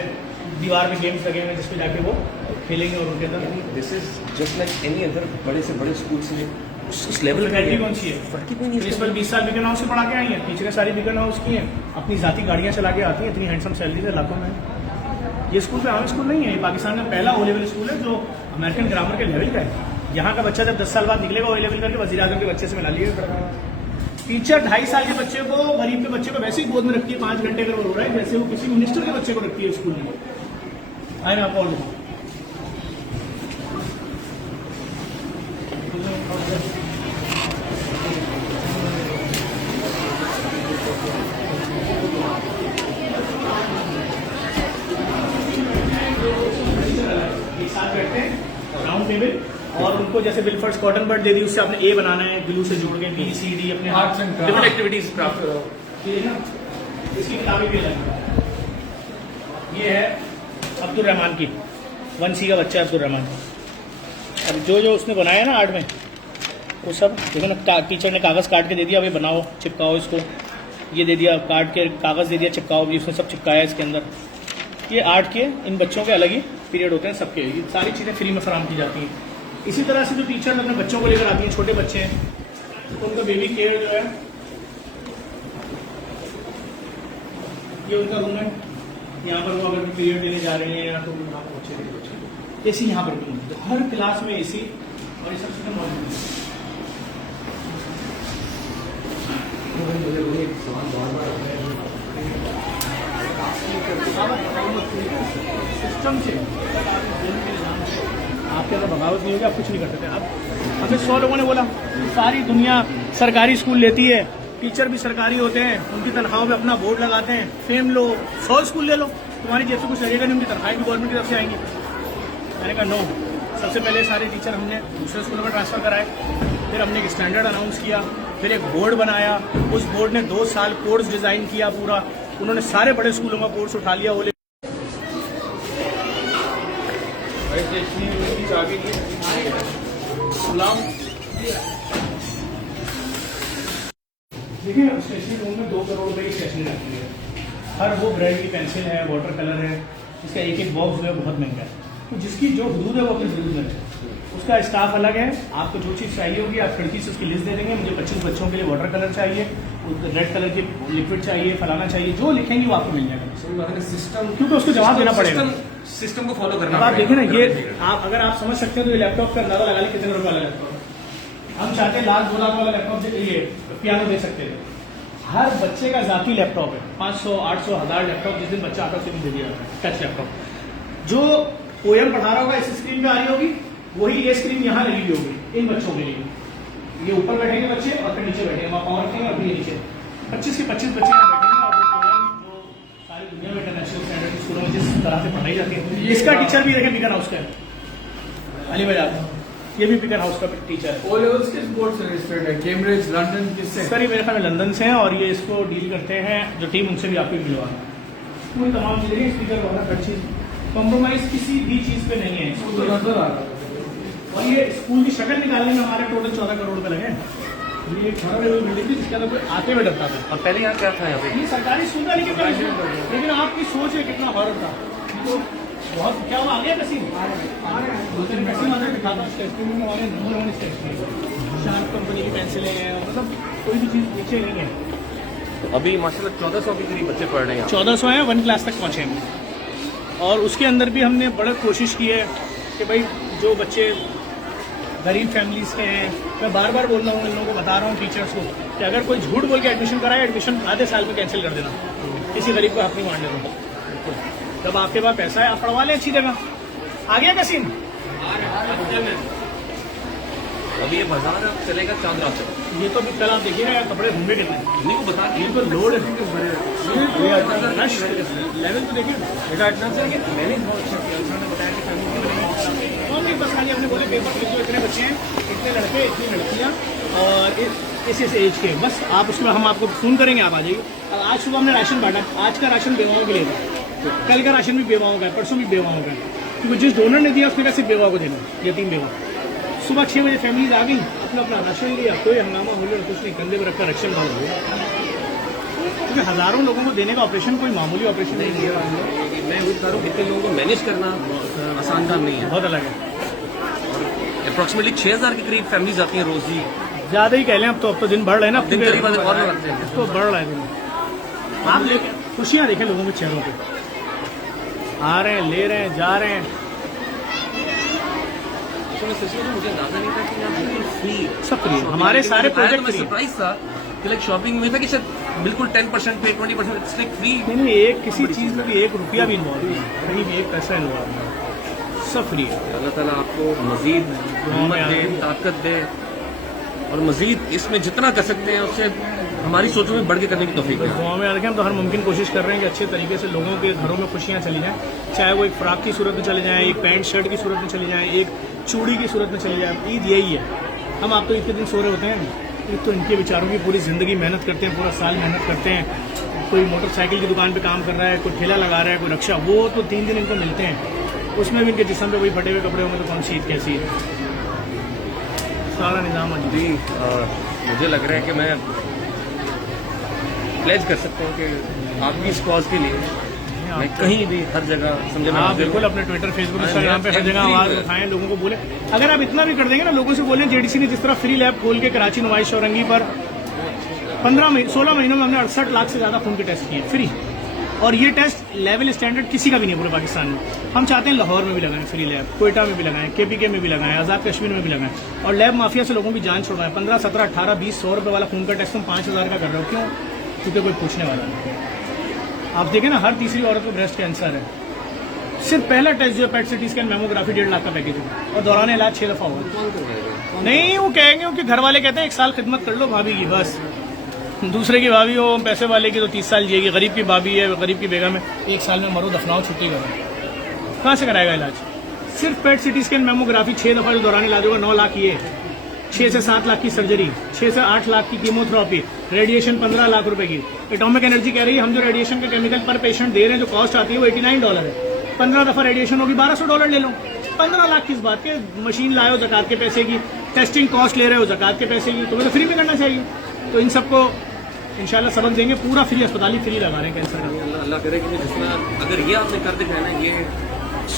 दीवार पे गेम्स लगे हुए हैं जिसपे जाके वो खेलेंगे। और उनके अंदर this is just like any other बड़े से बड़े स्कूल से उस लेवल पे फैक्ट्री कौन सी है? फर्क ही कोई नहीं। प्रिंसिपल 20 साल बिगन हाउस से पढ़ा के आई है, टीचरें सारी बिगन हाउस की हैं, अपनी जाती गाड़ियाँ चला के आती हैं, इतनी हैंडसम सैलरी से लाखों में। ये स्कूल पे आम स्कूल नहीं है, ये पाकिस्तान का पहला ओ लेवल स्कूल है जो अमेरिकन ग्रामर के लेवल का है। यहाँ का बच्चा जब 10 साल बाद निकलेगा ओ लेवल करके, वज़ीर आज़म के बच्चे से मिला लिएगा। टीचर 2.5 साल के बच्चे को, गरीब के बच्चे को वैसे ही गोद में रखती है 5 घंटे अगर वो रो रहा है, जैसे वो किसी मिनिस्टर के बच्चे को रखती है स्कूल में। आए ना आपको और दिखाऊं। एक साथ बैठते हैं राउंड टेबल, और उनको जैसे विल्फर्ड्स कॉटन बर्ड दे दी, उससे आपने ए बनाना है, ग्लू से जोड़ के बी सी डी अपने Arts and crafts. Different activities craft करो, ठीक है ना। इसकी किताबें भी अलग हैं। ये है अब्दुल रहमान की, 1C का बच्चा है अब्दुल रहमान। अब जो जो उसने बनाया ना आर्ट में, वो सब देखो ना, टीचर ने कागज़ काट के दे दिया, अभी बनाओ चिपकाओ इसको, ये दे दिया काट के, कागज़ दे दिया चिपकाओ, भी उसने सब चिपकाया इसके अंदर। ये आर्ट के इन बच्चों के अलग ही पीरियड होते हैं सबके, ये सारी चीज़ें फ्री में फराम की जाती हैं। इसी तरह से जो टीचर अपने बच्चों को लेकर आती हैं, छोटे बच्चे हैं तो उनका बेबी केयर जो है, ये उनका रूम है। यहाँ पर वो अगर पीरियड लेने जा रहे हैं या तो यहाँ पर बच्चे एसी यहाँ पर भी है, हर क्लास में एसी और ये सब चीज़ें मौजूद है। सिस्टम से आपके अंदर बगावत नहीं होगी, आप कुछ नहीं कर सकते। अब हमें 100 लोगों ने बोला सारी दुनिया सरकारी स्कूल लेती है, टीचर भी सरकारी होते हैं, उनकी तनख्वाहों पे अपना बोर्ड लगाते हैं, फेम लो, 100 स्कूल ले लो, तुम्हारी जेब से कुछ लगेगा नहीं, उनकी तनख्वाहें भी गवर्नमेंट की तरफ से आएंगी। मैंने कहा नो, सबसे पहले सारे टीचर हमने दूसरे स्कूलों में ट्रांसफ़र कराए, फिर हमने एक स्टैंडर्ड अनाउंस किया, फिर एक बोर्ड बनाया, उस बोर्ड ने 2 साल कोर्स डिज़ाइन किया पूरा, उन्होंने सारे बड़े स्कूलों का कोर्स उठा लिया। वो देखिए स्टेशनरी रूम में 2 करोड़ रुपए की स्टेशनरी रखती है, हर वो ब्रांड की पेंसिल है, वाटर कलर है, इसका एक एक बॉक्स जो है बहुत महंगा है। तो जिसकी जो हदूद है वो अपनी हदूद में है, उसका स्टाफ अलग है। आपको जो चीज़ चाहिए होगी आप खिड़की से उसकी लिस्ट दे देंगे, मुझे 25 बच्चों के लिए वाटर कलर चाहिए, रेड कलर की लिक्विड चाहिए, फलाना चाहिए, जो लिखेंगे वो आपको मिल जाएगा। सिस्टम, क्योंकि उसको जवाब देना पड़ेगा, सिस्टम को फॉलो करना। अब आप देखिए ना, ये आप अगर आप समझ सकते हो तो ये लैपटॉप का अंदाजा लगा ली कितने रुपये वाला लैपटॉप। हम चाहते हैं 1 लाख 2 लाख वाला लैपटॉप से ये पियानो दे सकते हैं। हर बच्चे का जाती लैपटॉप है, 500 800 1000 लैपटॉप जिस दिन बच्चा आता है उसे भी दे दिया जाता है, टच लैपटॉप। जो पोएम पढ़ा रहा होगा इस स्क्रीन पे आ रही होगी, वही ये स्क्रीन यहाँ लगी हुई होगी इन बच्चों के लिए। ये ऊपर बैठेंगे बच्चे और फिर नीचे बैठेंगे, वहाँ पावर रखेंगे और फिर नीचे 25 के 25 बच्चे यहाँ बैठेंगे और वो पोएम जो सारी दुनिया में इंटरनेशनल स्टैंडर्ड स्कूलों में जिस तरह से पढ़ाई जाती है। इसका टीचर भी देखें बिगन हाउस का है, अली बाजार, ये भी बिगन हाउस का टीचर है। ओ लेवल्स किस बोर्ड से रजिस्टर्ड है? कैम्ब्रिज, लंदन, किससे? सर ये मेरे ख्याल में लंदन से हैं और ये इसको डील करते हैं जो टीम, उनसे भी आपको मिलवा पूरी तमाम चीज़ें, स्पीकर वगैरह हर चीज़, कॉम्प्रोमाइज़ किसी भी चीज़ पे नहीं है। तो नजर आ रहा है। और ये स्कूल की शक्ल निकालने में हमारे टोटल 14 करोड़ रुपए लगे। ये एक हर बिल्डिंग थी जिसके अंदर कोई आते हुए डरता था। और पहले यहाँ क्या था यहाँ पे? ये सरकारी स्कूल था लेकिन आपकी सोच है कितना हॉरर था। तो बहुत क्या हुआ, आ गया कसीम? शार्प कंपनी की पेंसिलें हैं, मतलब कोई भी चीज़ पीछे नहीं है। अभी माशाल्लाह 1400 के करीब बच्चे पढ़ रहे हैं। 1400 हैं, 1 क्लास तक पहुँचे हैं। और उसके अंदर भी हमने बड़ा कोशिश की है कि भाई जो बच्चे गरीब फैमिलीज़ के हैं, मैं बार बार बोल रहा हूँ इन लोगों को, बता रहा हूँ टीचर्स को कि अगर कोई झूठ बोल के एडमिशन कराए, एडमिशन आधे साल में कैंसिल कर देना, किसी गरीब को हक नहीं मारने दो। जब आपके पास पैसा है आप पढ़वा लें अच्छी जगह। आ गया कसीम? अभी ये बाजार अब चलेगा चांद रात तक। ये तो अभी कल आप देखिए ना कपड़े घूमे कितने, नहीं वो बता ये तो लोड है, रश लेवल तो देखिए बेटा इतना सर कि मैंने बहुत अच्छा किया। उन्होंने बताया कि फैमिली बस खाली हमने बोले पेपर लिख दो, इतने बच्चे हैं, इतने लड़के, इतनी लड़कियाँ और इस एज के, बस आप उसमें हम आपको फ़ोन करेंगे, आप आ जाइए। आज सुबह हमने राशन बांटा, आज का राशन बेवाओं के लिए था, कल का राशन भी बेवाओं का है, परसों भी बेवाओं का है, क्योंकि जिस डोनर ने दिया उसने कहा सिर्फ बेवा को देना, यतीम बेवा। सुबह 6 बजे फैमिलीज आ गई, अपना अपना राशन लिया, कोई हंगामा हो गया कुछ नहीं, कंधे पर रखकर रक्षण भाव हो गया। क्योंकि हज़ारों लोगों को देने का ऑपरेशन कोई मामूली ऑपरेशन नहीं है। मैं उम्मीद करूँ कितने लोगों को मैनेज करना आसान काम नहीं है, बहुत अलग है। अप्रॉक्सीमेटली 6000 के करीब फैमिलीज आती हैं रोज ही, ज़्यादा ही कह लें, अब तो दिन बढ़ रहे हैं ना, दिन करीब और लगते हैं। तो बढ़ रहा है दिन। आप खुशियाँ देखें लोगों के चेहरों पे, आ रहे हैं, ले रहे हैं, जा रहे हैं, तो मैं सच में मुझे अंदाजा नहीं था कि यहाँ बिल्कुल फ्री सब फ्री है। हमारे सारे प्रोजेक्ट फ्री हैं। सरप्राइज था कि लाइक शॉपिंग में था कि शायद बिल्कुल 10% पे 20% इट्स लाइक फ्री। नहीं, एक किसी चीज़ में भी 1 रुपया भी इन्वॉल्व नहीं है, कहीं भी 1 पैसा इन्वॉल्व नहीं है, सब फ्री है। अल्लाह ताला आपको मजीद हिम्मत दे, ताकत दे और मजीद इसमें जितना कर सकते हैं उससे हमारी सोचों में बढ़ के करने की तौफीक है। दुआ में रखें, हम तो हर मुमकिन कोशिश कर रहे हैं कि अच्छे तरीके से लोगों के घरों में खुशियाँ चली जाएं, चाहे वो एक फ्रॉक की सूरत में चले जाएं, एक पैंट शर्ट की सूरत में चली जाएं, एक चूड़ी की सूरत में चली जाए। ईद यही है। हम आप तो ईद के दिन सो रहे होते हैं, ईद तो इनके बेचारों की पूरी ज़िंदगी मेहनत करते हैं, पूरा साल मेहनत करते हैं। कोई मोटरसाइकिल की दुकान पे काम कर रहा है, कोई ठेला लगा रहा है, कोई रक्षा, वो तो 3 दिन इनको मिलते हैं, उसमें भी इनके जिस्म पे वही फटे हुए कपड़े होंगे, तो कौन सी ईद कैसी है, सारा निज़ाम अजीब। जी मुझे लग रहा है कि मैं प्लेज कर सकता हूँ कि आपकी इस कॉज के लिए मैं कहीं भी हर जगह समझे मैं हाँ हाजिर बिल्कुल, हूँ। अपने ट्विटर, फेसबुक, इंस्टाग्राम पे हर जगह आवाज़ उठाएं, लोगों को बोले। अगर आप इतना भी कर देंगे ना, लोगों से बोलें जेडीसी ने जिस तरह फ्री लैब खोल के कराची नुमाइश औरंगी पर 16 महीनों में हमने 68 लाख से ज़्यादा खून के टेस्ट किए फ्री, और ये टेस्ट लेवल स्टैंडर्ड किसी का भी नहीं है पूरे पाकिस्तान में। हम चाहते हैं लाहौर में भी लगाएं फ्री लैब, कोयटा में भी लगाएं, केपीके में भी लगाएं, आज़ाद कश्मीर में भी लगाएं, और लैब माफिया से लोगों की जान छुड़वाएं। 15, 17, 18, 20, 100 रुपये वाला खून का टेस्ट तुम 5000 का कर रहे हो, क्यों? क्योंकि कोई पूछने वाला नहीं। आप देखें ना, हर तीसरी औरत को ब्रेस्ट कैंसर है। सिर्फ पहला टेस्ट जो है PET CT scan mammography 1.5 lakh का पैकेज है, और दौरान इलाज 6 दफा हुआ। नहीं, वो कहेंगे, उनके घर वाले कहते हैं 1 साल खिदमत कर लो भाभी की, बस। दूसरे की भाभी हो, पैसे वाले की तो 30 साल जिएगी, गरीब की भाभी है, गरीब की बेगम है, 1 साल में मरो, दफनाओ, छुट्टी करो। कहाँ से कराएगा इलाज? सिर्फ पेट सिटी स्कैन मेमोग्राफी 6 दफा जो दौरान इलाज होगा, 9 लाख ये, 6 से 7 लाख की सर्जरी, 6 से 8 लाख की कीमोथेरेपी, रेडिएशन 15 लाख रुपए की। एटॉमिक एनर्जी कह रही है हम जो रेडिएशन का केमिकल पर पेशेंट दे रहे हैं, जो कॉस्ट आती है वो $89 है। 15 दफा रेडिएशन होगी, $1200 ले लो। 15 लाख किस बात के? मशीन लाए हो जकात के पैसे की, टेस्टिंग कॉस्ट ले रहे हो जकात के पैसे की, तुम्हें तो फ्री में करना चाहिए। तो इन सबको इंशाल्लाह सबक देंगे, पूरा फ्री, अस्पताल ही फ्री लगा रहे हैं कैंसर का। अल्लाह करे कि जितना अगर ये आपने कर दिखाया ना, ये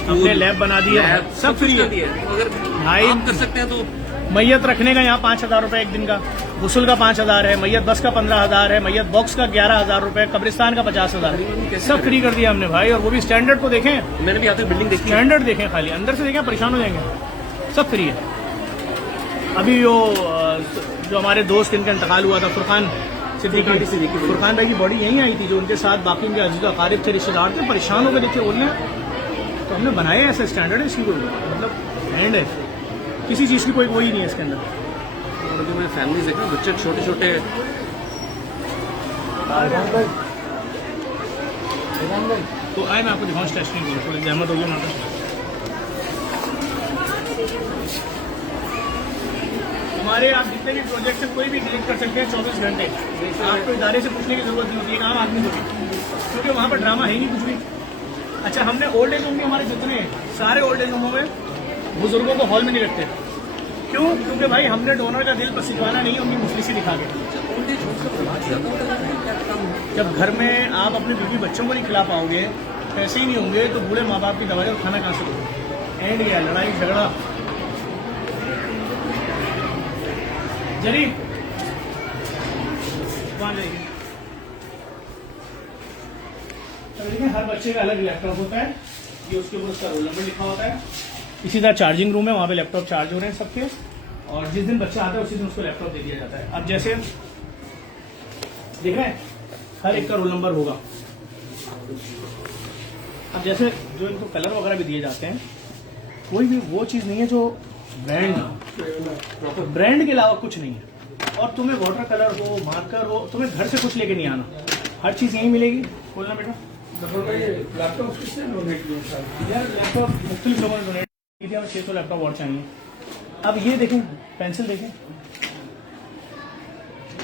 हमने लैब बना दिया है, सब फ्री है। अगर भाई आप कर सकते हैं तो मैयत रखने का यहाँ 5000 रुपये एक दिन का, गुस्ल का 5000 है, मैयत बस का 15000 है, मैयत बॉक्स का 11000 रुपये, कब्रिस्तान का 50,000, सब फ्री कर दिया हमने भाई। और वो भी स्टैंडर्ड को देखें, मैंने भी आते बिल्डिंग देखी है। स्टैंडर्ड देखें, खाली अंदर से देखें परेशान हो जाएंगे, सब फ्री है। अभी वो जो हमारे दोस्त इनका इंतकाल हुआ था, फुरकान सिद्दीकी, फुरकान भाई की बॉडी यहीं आई थी, जो उनके साथ बाकी उनके अजीज़ अकारिब थे, रिश्तेदार थे, परेशान हो गए देखिए बोलने। तो हमने बनाया ऐसा स्टैंडर्ड है, इसकी कोई मतलब एंड है, किसी चीज़ की कोई वही नहीं है इसके अंदर। और जो मैं फैमिलीज देखा, बच्चे छोटे छोटे, तो आए मैं आपको दिखाऊँ टेस्टिंग को, थोड़ी जहमत होगी वहाँ पर। हमारे आप जितने भी प्रोजेक्ट से कोई भी डिलीट कर सकते हैं 24 घंटे, आपको इदारे से पूछने की जरूरत नहीं होती है, आम आदमी को भी, क्योंकि वहाँ पर ड्रामा है ही नहीं कुछ भी। अच्छा, हमने ओल्ड एज होम भी, हमारे जितने सारे ओल्ड एज होमों में बुजुर्गों को हॉल में नहीं रखते। क्यों? क्योंकि भाई हमने डोनर का दिल पसीजवाना नहीं है उनकी मुफलिसी दिखा के। जब घर में आप अपने बीवी बच्चों को नहीं खिला पाओगे, पैसे ही नहीं होंगे, तो बूढ़े माँ बाप की दवाई और खाना कहाँ से दोगे? एंड गया, लड़ाई झगड़ा। जरी वहाँ जाइए। देखिए, हर बच्चे का अलग लैपटॉप होता है, ये उसके ऊपर उसका रोल नंबर लिखा होता है। इसी तरह चार्जिंग रूम है, वहाँ पे लैपटॉप चार्ज हो रहे हैं सबके, और जिस दिन बच्चा आता है उसी दिन उसको लैपटॉप दे दिया जाता है। अब जैसे देख रहे हैं, हर एक का रोल नंबर होगा। अब जैसे जो इनको कलर वगैरह भी दिए जाते हैं, कोई भी वो चीज़ नहीं है जो ब्रांड के अलावा कुछ नहीं है। और तुम्हें वाटर कलर हो, मार्कर हो, तुम्हें घर से कुछ लेके नहीं आना, हर चीज़ यहीं मिलेगी। बोलना बेटा, लैपटॉप किसने डोनेट किया? यार लैपटॉप मुख्तलिफ लोगों ने डोनेट किया, 600 लैपटॉप और चाहिए। अब ये देखें, पेंसिल देखें,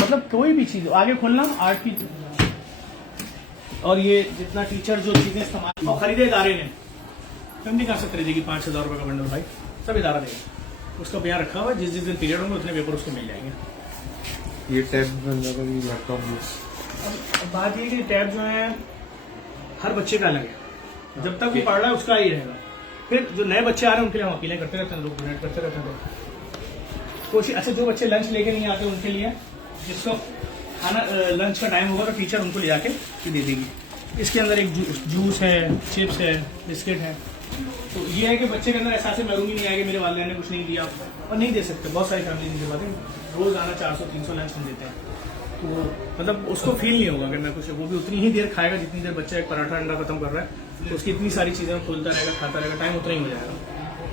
मतलब कोई भी चीज़ आगे खोलना आर्ट की, और ये जितना टीचर जो चीज़ें इस्तेमाल और खरीदे इदारे ने, तुम नहीं कहा से खरीदेगी 5000 रुपये का बंडल भाई, सब इदारा देगा। उसका बयान रखा हुआ है, जिस जिस दिन पीरियड होंगे उतने पेपर उसको मिल जाएंगे। ये टैब लैपटॉप अब बात ये कि टैब जो है हर बच्चे का अलग है, जब तक वो पढ़ रहा है उसका ही रहेगा। फिर जो नए बच्चे आ रहे हैं उनके लिए हम अपीलें करते रहते हैं, लोग डोनेट करते रहते हैं। कोशिश, अच्छा जो बच्चे लंच लेके नहीं आते उनके लिए, जिसको खाना लंच का टाइम होगा तो टीचर उनको ले जाके दे देगी। इसके अंदर एक जूस है, चिप्स है, बिस्किट है। तो ये है कि बच्चे के अंदर एहसास महरूमी नहीं आएगा मेरे वालिदैन ने कुछ नहीं दिया, और नहीं दे सकते। बहुत सारी फैमिली नहीं दे पाते, रोज आना 400-300 लंच हम देते हैं, तो मतलब उसको फील नहीं होगा कि मैं कुछ, वो भी उतनी ही देर खाएगा जितनी देर बच्चा एक पराठा अंडा खत्म कर रहा है, तो उसकी इतनी सारी चीज़ें खोलता रहेगा, खाता रहेगा, टाइम उतना ही हो जाएगा।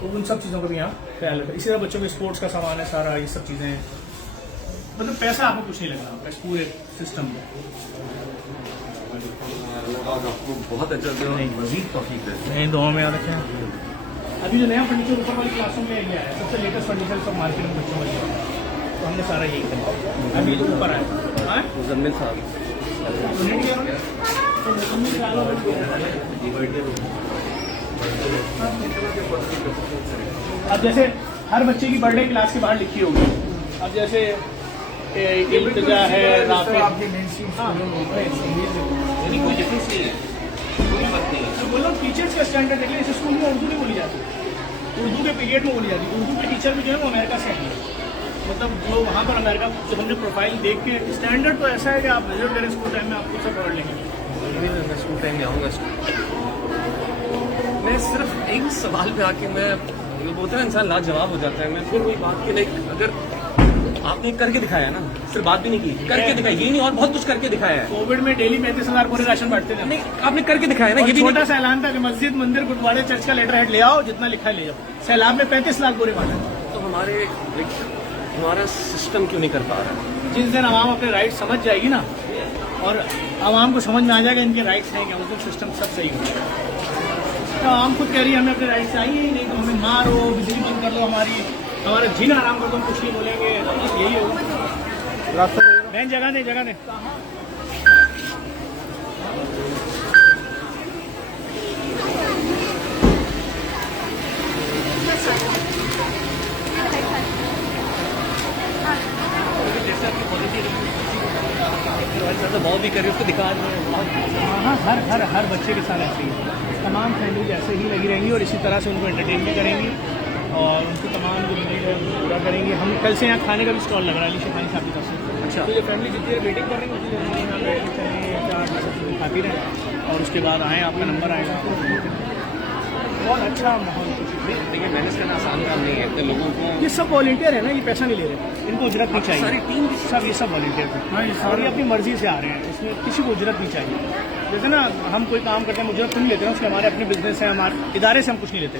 तो उन सब चीज़ों का भी यहाँ ख्याल रखें। इसी तरह बच्चों के स्पोर्ट्स का सामान है सारा, ये सब चीज़ें, मतलब पैसा आपको कुछ नहीं लगना इस पूरे सिस्टम में। आपको बहुत अच्छा नहीं, मजीद तौफीक है। नहीं, दुआ में याद रखें। अभी जो नया फर्नीचर ऊपर वाली क्लासरूम में आया है, सबसे लेटेस्ट फर्नीचर सब मार्केट में बच्चों वाली है, तो हमने सारा यही किया। अभी जो ऊपर आया मुजम्मिल साहब, अब जैसे हर बच्चे की बर्थडे क्लास के बाहर लिखी होगी। अब जैसे इल्तिजा है, राफिद, आपके मेन स्ट्रीम यानी कोई डिफरेंस नहीं है, कोई बात नहीं है। तो बोलो टीचर्स का स्टैंडर्ड देखिए, इस स्कूल में उर्दू नहीं बोली जाती, उर्दू के पीरियड में बोली जाती। उर्दू के टीचर भी जो है वो अमेरिका से आए हैं, मतलब जो वहाँ पर अमेरिका, जब हमने प्रोफाइल देख के, स्टैंडर्ड तो ऐसा है कि आप विजिट करें स्कूल टाइम में, आपको सब पढ़ लेंगे। मैं स्कूल टाइम में आऊँगा। मैं सिर्फ एक सवाल पे आके मैं बोलता है इंसान लाजवाब हो जाता है। मैं फिर वही बात की, लाइक अगर आपने करके दिखाया ना, सिर्फ बात भी नहीं की, करके दिखाया, ये नहीं और बहुत कुछ करके दिखाया है। कोविड में डेली 35,000 पूरे राशन बांटते थे। नहीं, आपने करके दिखाया ना, ये भी छोटा सा ऐलान था कि मस्जिद, मंदिर, गुरुद्वारे, चर्च का लेटर हेड ले आओ, जितना लिखा है ले जाओ। सैलाब में 35 लाख पूरे बांटे। तो हमारा सिस्टम क्यों नहीं कर पा रहा है? जिस दिन आवाम अपने राइट समझ जाएगी ना, और आवाम को समझ में आ जाएगा इनके राइट्स हैं क्या, उस दिन सिस्टम सब सही हो जाएगा। तो आवाम खुद कह रही है हमें अपने राइट्स चाहिए ही नहीं, तो हमें मारो, बिजली बंद कर दो, हमारा जीना आराम कर दो, हम कुछ नहीं बोलेंगे, यही होगा। बहन जगह नहीं, जगह नहीं। बहुत भी कर रही है, उसको दिखा रहे हैं। हाँ, हर बच्चे के साथ ऐसे ही तमाम फैमिली ऐसे ही लगी रहेंगी, और इसी तरह से उनको एंटरटेन भी करेंगी, और उनको तमाम जो नीड है उनको पूरा करेंगी। हम कल से यहाँ खाने का भी स्टॉल लग रहा है अली शेखानी साहब की तरफ से। अच्छा, तो ये फैमिली जितनी देर वेटिंग कर रही है उतनी देर यहाँ बैठ चलें, चार सब चीज़ें खाती रहें, और उसके बाद आएँ, आपका नंबर आएगा। बहुत अच्छा माहौल। देखिए, मैनेज करना आसान काम नहीं है, इतने लोगों को। ये सब वॉलंटियर है ना, ये पैसा नहीं ले रहे, इनको उजरत नहीं चाहिए। सारी टीम सब, ये सब वॉलंटियर है, और ये अपनी मर्जी से आ रहे हैं, इसमें किसी को उजरत नहीं चाहिए। जैसे ना हम कोई काम करते हैं, उजरत तो नहीं लेते हैं, उसके हमारे अपने बिजनेस है, हमारे इदारे से हम कुछ नहीं लेते।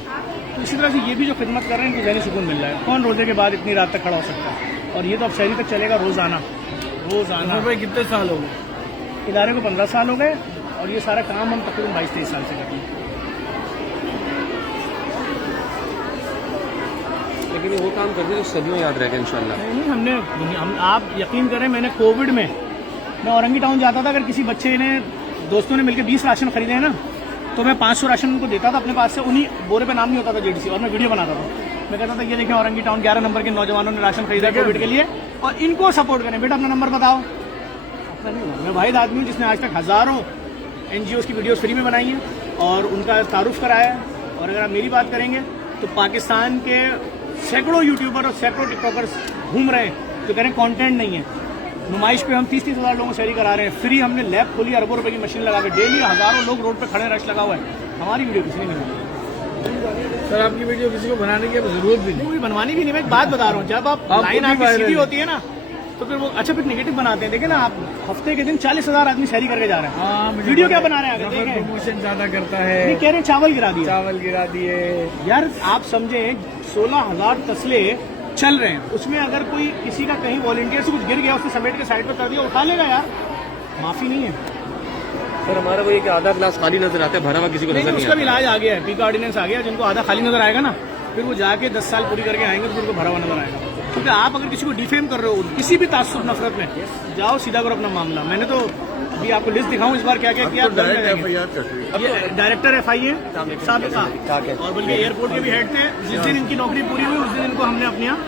तो इसी तरह से ये भी जो खिदमत कर रहे हैं, इनको ज़हनी सुकून मिल रहा है। कौन रोजे के बाद इतनी रात तक खड़ा हो सकता है, और ये तो अब शहरी तक चलेगा रोज़ाना। भाई कितने साल हो गए इदारे को? 15 साल हो गए, और ये सारा काम हम तकरीबन 22-23 साल से करते हैं। लेकिन वो काम करते तो सदियों याद रहेगा इंशाल्लाह। नहीं, आप यकीन करें, मैंने कोविड में मैं औरंगी टाउन जाता था, अगर किसी बच्चे ने, दोस्तों ने मिलकर 20 राशन खरीदे हैं ना, तो मैं 500 राशन उनको देता था अपने पास से, उन्हीं बोरे पे नाम नहीं होता था जेडीसी, और मैं वीडियो बनाता था। मैं कहता था ये देखें औरंगी टाउन 11 नंबर के नौजवानों ने राशन खरीदा कोविड के लिए, और इनको सपोर्ट करें। बेटा अपना नंबर बताओ। अपना नहीं होगा। मैं वाहिद आदमी हूँ जिसने आज तक हज़ारों NGOs की वीडियोस फ्री में बनाई हैं और उनका तारुफ कराया है। और अगर आप मेरी बात करेंगे तो पाकिस्तान के सैकड़ों यूट्यूबर और सैकड़ों टिकटॉकर्स घूम रहे हैं जो कह रहे हैं कॉन्टेंट नहीं है। नुमाइश पे हम 30-30 हज़ार लोगों को शहरी करा रहे हैं, फ्री हमने लैब खोली, अरबों रुपए की मशीन लगा के, डेली हज़ारों लोग रोड पे खड़े, रश लगा हुआ है। हमारी वीडियो किसी ने नहीं बनाई। सर, आपकी वीडियो किसी को बनाने की जरूरत भी नहीं, बनवानी भी नहीं। मैं एक बात बता रहा हूँ, जब आप लाइन आपकी सीधी होती है ना, तो फिर वो अच्छा फिर नेगेटिव बनाते हैं। देखिए ना, आप हफ्ते के दिन 40,000 आदमी शहरी करके जा रहे हैं। हाँ, वीडियो क्या बना रहे हैं आगे देखें। प्रमोशन ज्यादा करता है, नहीं कह रहे चावल गिरा दिए, चावल गिरा दिए। यार आप समझे 16,000 तसले चल रहे हैं, उसमें अगर कोई किसी का कहीं वॉलंटियर से कुछ गिर गया, उसने समेट के साइड पर कर दिया, उठा लेगा यार, माफी नहीं है। सर हमारा वो ये कि आधा ग्लास खाली नजर आता है, भरा हुआ किसी को नजर नहीं उसका भी आता। इलाज आ गया है, पी का ऑर्डिनेंस आ गया। जिनको आधा खाली नजर आएगा ना, फिर वो जाके 10 साल पूरी करके आएंगे तो उनको भरा हुआ नजर आएगा। क्योंकि आप अगर किसी को डिफेम कर रहे हो किसी भी तासुब नफरत में, जाओ सीधा करो अपना मामला। मैंने तो अभी आपको लिस्ट दिखाऊं इस बार क्या क्या किया। डायरेक्टर FIA साबिका, और बल्कि एयरपोर्ट के भी हेड थे। जिस दिन इनकी नौकरी पूरी हुई उस दिन इनको हमने अपने यहाँ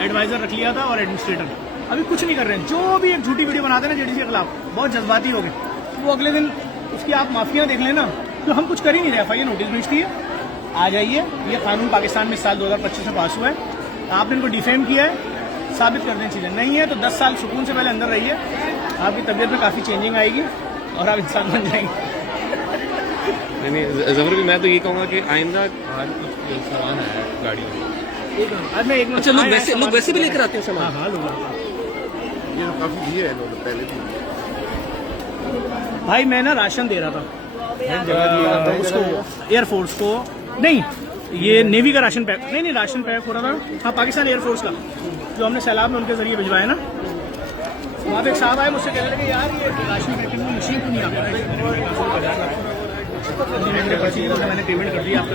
एडवाइजर रख लिया था और एडमिनिस्ट्रेटर। अभी कुछ नहीं कर रहे हैं। जो भी एक झूठी वीडियो बनाते हैं ना जेडीसी के खिलाफ, बहुत जज्बाती हो गए, वो अगले दिन उसकी आप माफिया देख लेना। तो हम कुछ कर ही नहीं रहे। FIA नोटिस भेजती है, आ जाइए, ये कानून पाकिस्तान में इस साल 2025 में पास हुआ है, आपने इनको डिफेम किया है, साबित कर दें चीजें। नहीं है तो 10 साल सुकून से पहले अंदर रहिए, आपकी तबीयत में काफी चेंजिंग आएगी और आप इंसान बन जाएंगे। नहीं जफर भी मैं तो ये कहूँगा कि आइंदा आज कुछ सामान है गाड़ियों में। आज मैं एक मिनट अच्छा लोग वैसे भी लेकर आते हैं सामान। हाँ लोग ये तो काफी दिए है इन्होंने पहले भी। भाई मैं ना राशन दे रहा था उसको एयरफोर्स को, नहीं ये नेवी का राशन पैक, नहीं राशन पैक हो रहा था, हाँ पाकिस्तान एयरफोर्स का जो हमने सैलाब में उनके जरिए भिजवाया ना। वहाँ पे एक साहब आए मुझसे कहने लगे यार ये राशन पैकिंग में मशीन क्यों नहीं आ रहा है। मैंने पेमेंट कर दी आपको।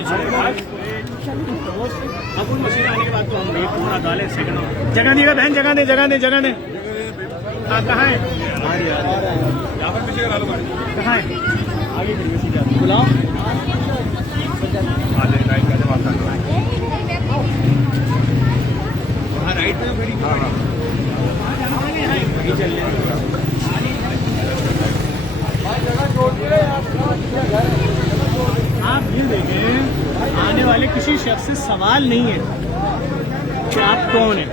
अब उन मशीन आने के बाद तो हम एक पूरा डाले सेकंड जगह देगा बहन, जगह दे। हाँ कहाँ है, कहाँ है आगे बुलाओ। राइट में आप ये देखें, आने वाले किसी शख्स से सवाल नहीं है कि आप कौन है,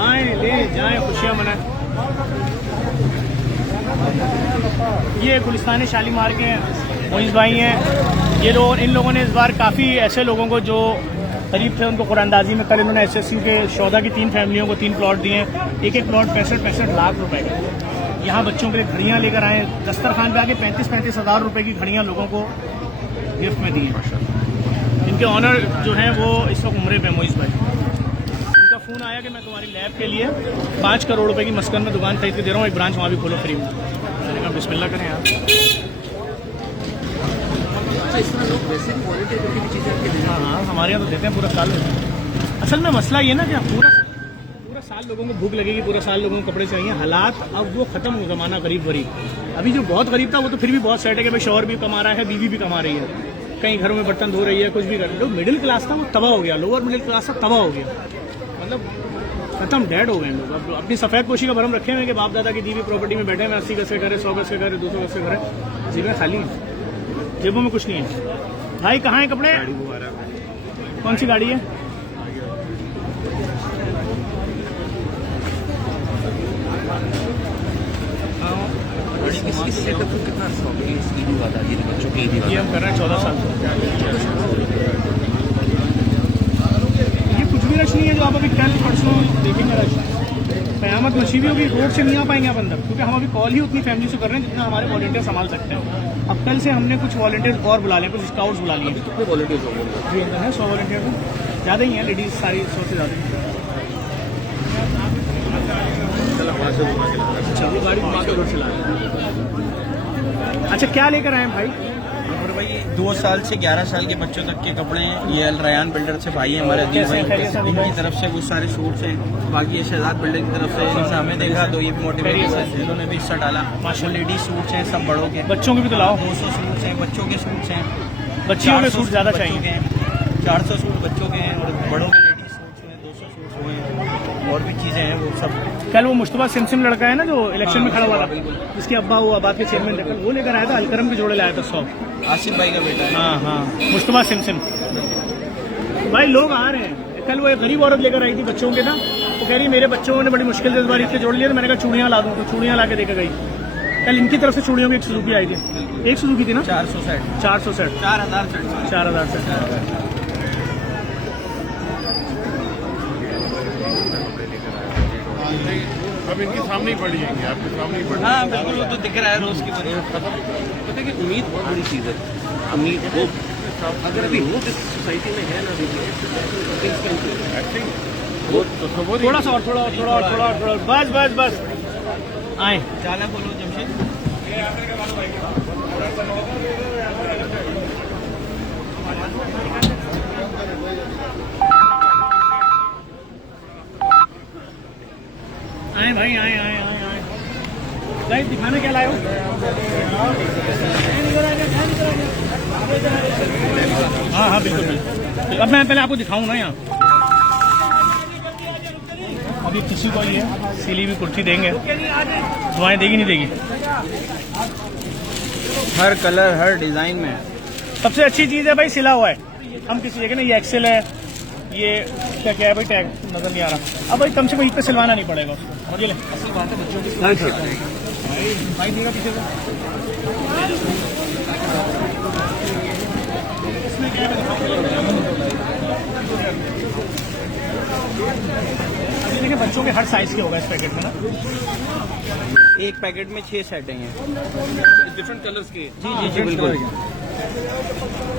आए ले जाए खुशियां मनाएं। ये गुलिस्तान शालीमार के मोइज़ भाई हैं, ये लोग, इन लोगों ने इस बार काफ़ी ऐसे लोगों को जो करीब थे उनको कुरानदाजी में कल इन्होंने SSU के 14 की 3 फैमिलियों को 3 प्लॉट दिए, एक प्लॉट 65 लाख रुपए का। यहाँ बच्चों के लिए घड़ियाँ लेकर आए, दस्तरखान पे आके 35 हज़ार रुपए की घड़ियाँ लोगों को गिफ्ट में दी हैं। इनके ऑनर जो हैं वो इस वक्त उम्रे पे मोइज़ भाई, उनका फ़ोन आया कि मैं तुम्हारी लैब के लिए 5 करोड़ रुपए की मस्कन में दुकान खरीद के दे रहा हूँ, एक ब्रांच वहाँ भी खोलो फ्री में। मैंने कहा बिस्मिल्लाह करें यार। हाँ हमारे यहाँ तो देते हैं पूरा साल। असल में मसला ये ना कि पूरा साल लोगों को भूख लगेगी, पूरा साल लोगों को कपड़े चाहिए, हालात अब वो खत्म हो जमाना गरीब। अभी जो बहुत गरीब था वो तो फिर भी बहुत सेट है कि भाई शौहर भी कमा रहा है, बीवी भी कमा रही है, कई घरों में बर्तन धो रही है, कुछ भी कर रही है। मिडिल क्लास था वो तबाह हो गया, लोअर मिडिल क्लास था तबाह हो गया, मतलब खत्म, डेड हो गए लोग। अब अपनी सफ़ेद पोशी का भरम रखे हुए कि बाप दादा की दी हुई प्रॉपर्टी में बैठे हैं, 80 गज के करे, 100 गज के करे, 200 गज के करे, जेबें खाली हैं, जेबों में कुछ नहीं है। भाई कहाँ है कपड़े, कौन सी गाड़ी है? इसकी सेटअप को कितना ईद हुआ था, ये बच्चों की ईद ये हम कर रहे हैं 14 साल से। ये कुछ भी रश नहीं है जो आप अभी कल परसों देखेंगे रश, क़यामत मची हुई होगी, रोड से नहीं आ पाएंगे आप अंदर, क्योंकि हम अभी कॉल ही उतनी फैमिली से कर रहे हैं जितना हमारे वॉलंटियर संभाल सकते हैं। अब कल से हमने कुछ वॉलंटियर्स और बुला लिए, कुछ स्काउट्स बुला लिए। कितने वॉलंटियर्स होंगे? जी अंदर है 100 वॉलंटियर, ज़्यादा ही हैं, लेडीज़ सारी 100 से ज़्यादा। अच्छा वो गाड़ी घुमा के रोड चला रहे हैं। अच्छा क्या लेकर आए हैं भाई? और भाई 2 साल से 11 साल के बच्चों तक के कपड़े हैं। ये अल रयान बिल्डर से भाई है हमारे अजीज भाई, इनकी तरफ से वो सारे सूट्स हैं। बाकी ये शहजाद बिल्डर की तरफ से इनसे हमें देखा तो ये भी मोटिवेशन है, इन्होंने भी हिस्सा डाला। माशाल्लाह लेडीज सूट्स हैं, सब बड़ों के, बच्चों के भी तो लाओ। 200 सूट्स हैं, बच्चों के सूट्स हैं, बच्चियों के सूट ज़्यादा चाहिए। 400 सूट बच्चों के हैं और बड़ों के लेडीज सूट्स हुए, 200 सूट्स हुए, और भी चीज़ें हैं वो सब। कल वो मुश्तबा सिमसिम लड़का है ना जो इलेक्शन में खड़ा हुआ था, जिसके अब्बा वो आबाद के चेयरमैन थे, वो लेकर आया था, अलकरम के जोड़े लाया था 100। आसिफ भाई का बेटा है। हाँ मुश्तबा सिमसिम। भाई लोग आ रहे हैं। कल वो एक गरीब औरत लेकर आई थी बच्चों के ना, वो कह रही मेरे बच्चों ने बड़ी मुश्किल से इस बार इसके जोड़ लिए, तो मैंने कहा चूड़ियाँ ला दूँ, तो चूड़ियाँ ला के देकर गई। कल इनकी तरफ से चूड़ियों की एक सुजुकी आई थी, एक सुजुकी थी ना, 400 सेट, 400 सेट, 4000 सेट, 4000 सेट। अब इनके सामने ही पड़ जाएंगे, आपके सामने ही पड़ जाएंगे। हाँ बिल्कुल, वो तो दिख रहा है रोज की वजह। पता है कि उम्मीद बहुत बड़ी चीज़ है। उम्मीद वो अगर अभी होप इस सोसाइटी में है ना, थोड़ा सा और थोड़ा बस आए। चाला बोलो जमशेद। आए भाई आए। गाइस दिखाना क्या लाए हो? हाँ बिल्कुल। अब मैं पहले आपको दिखाऊं ना यहाँ। अभी किसी को ये सिली हुई कुर्ती देंगे, दुआएं देगी नहीं देगी? हर कलर हर डिजाइन में। सबसे अच्छी चीज़ है भाई सिला हुआ है। हम किसी जगह ना, ये एक्सेल है, ये क्या है भाई, टैग नजर नहीं आ रहा। अब भाई कम से कम इस पे सिलवाना नहीं पड़ेगा उसको। और ये ले भाई देगा पीछे से। देखिए बच्चों के हर साइज के होगा इस पैकेट में ना। एक पैकेट में 6 सेट हैं। डिफरेंट कलर्स के। जी जी जी बिल्कुल।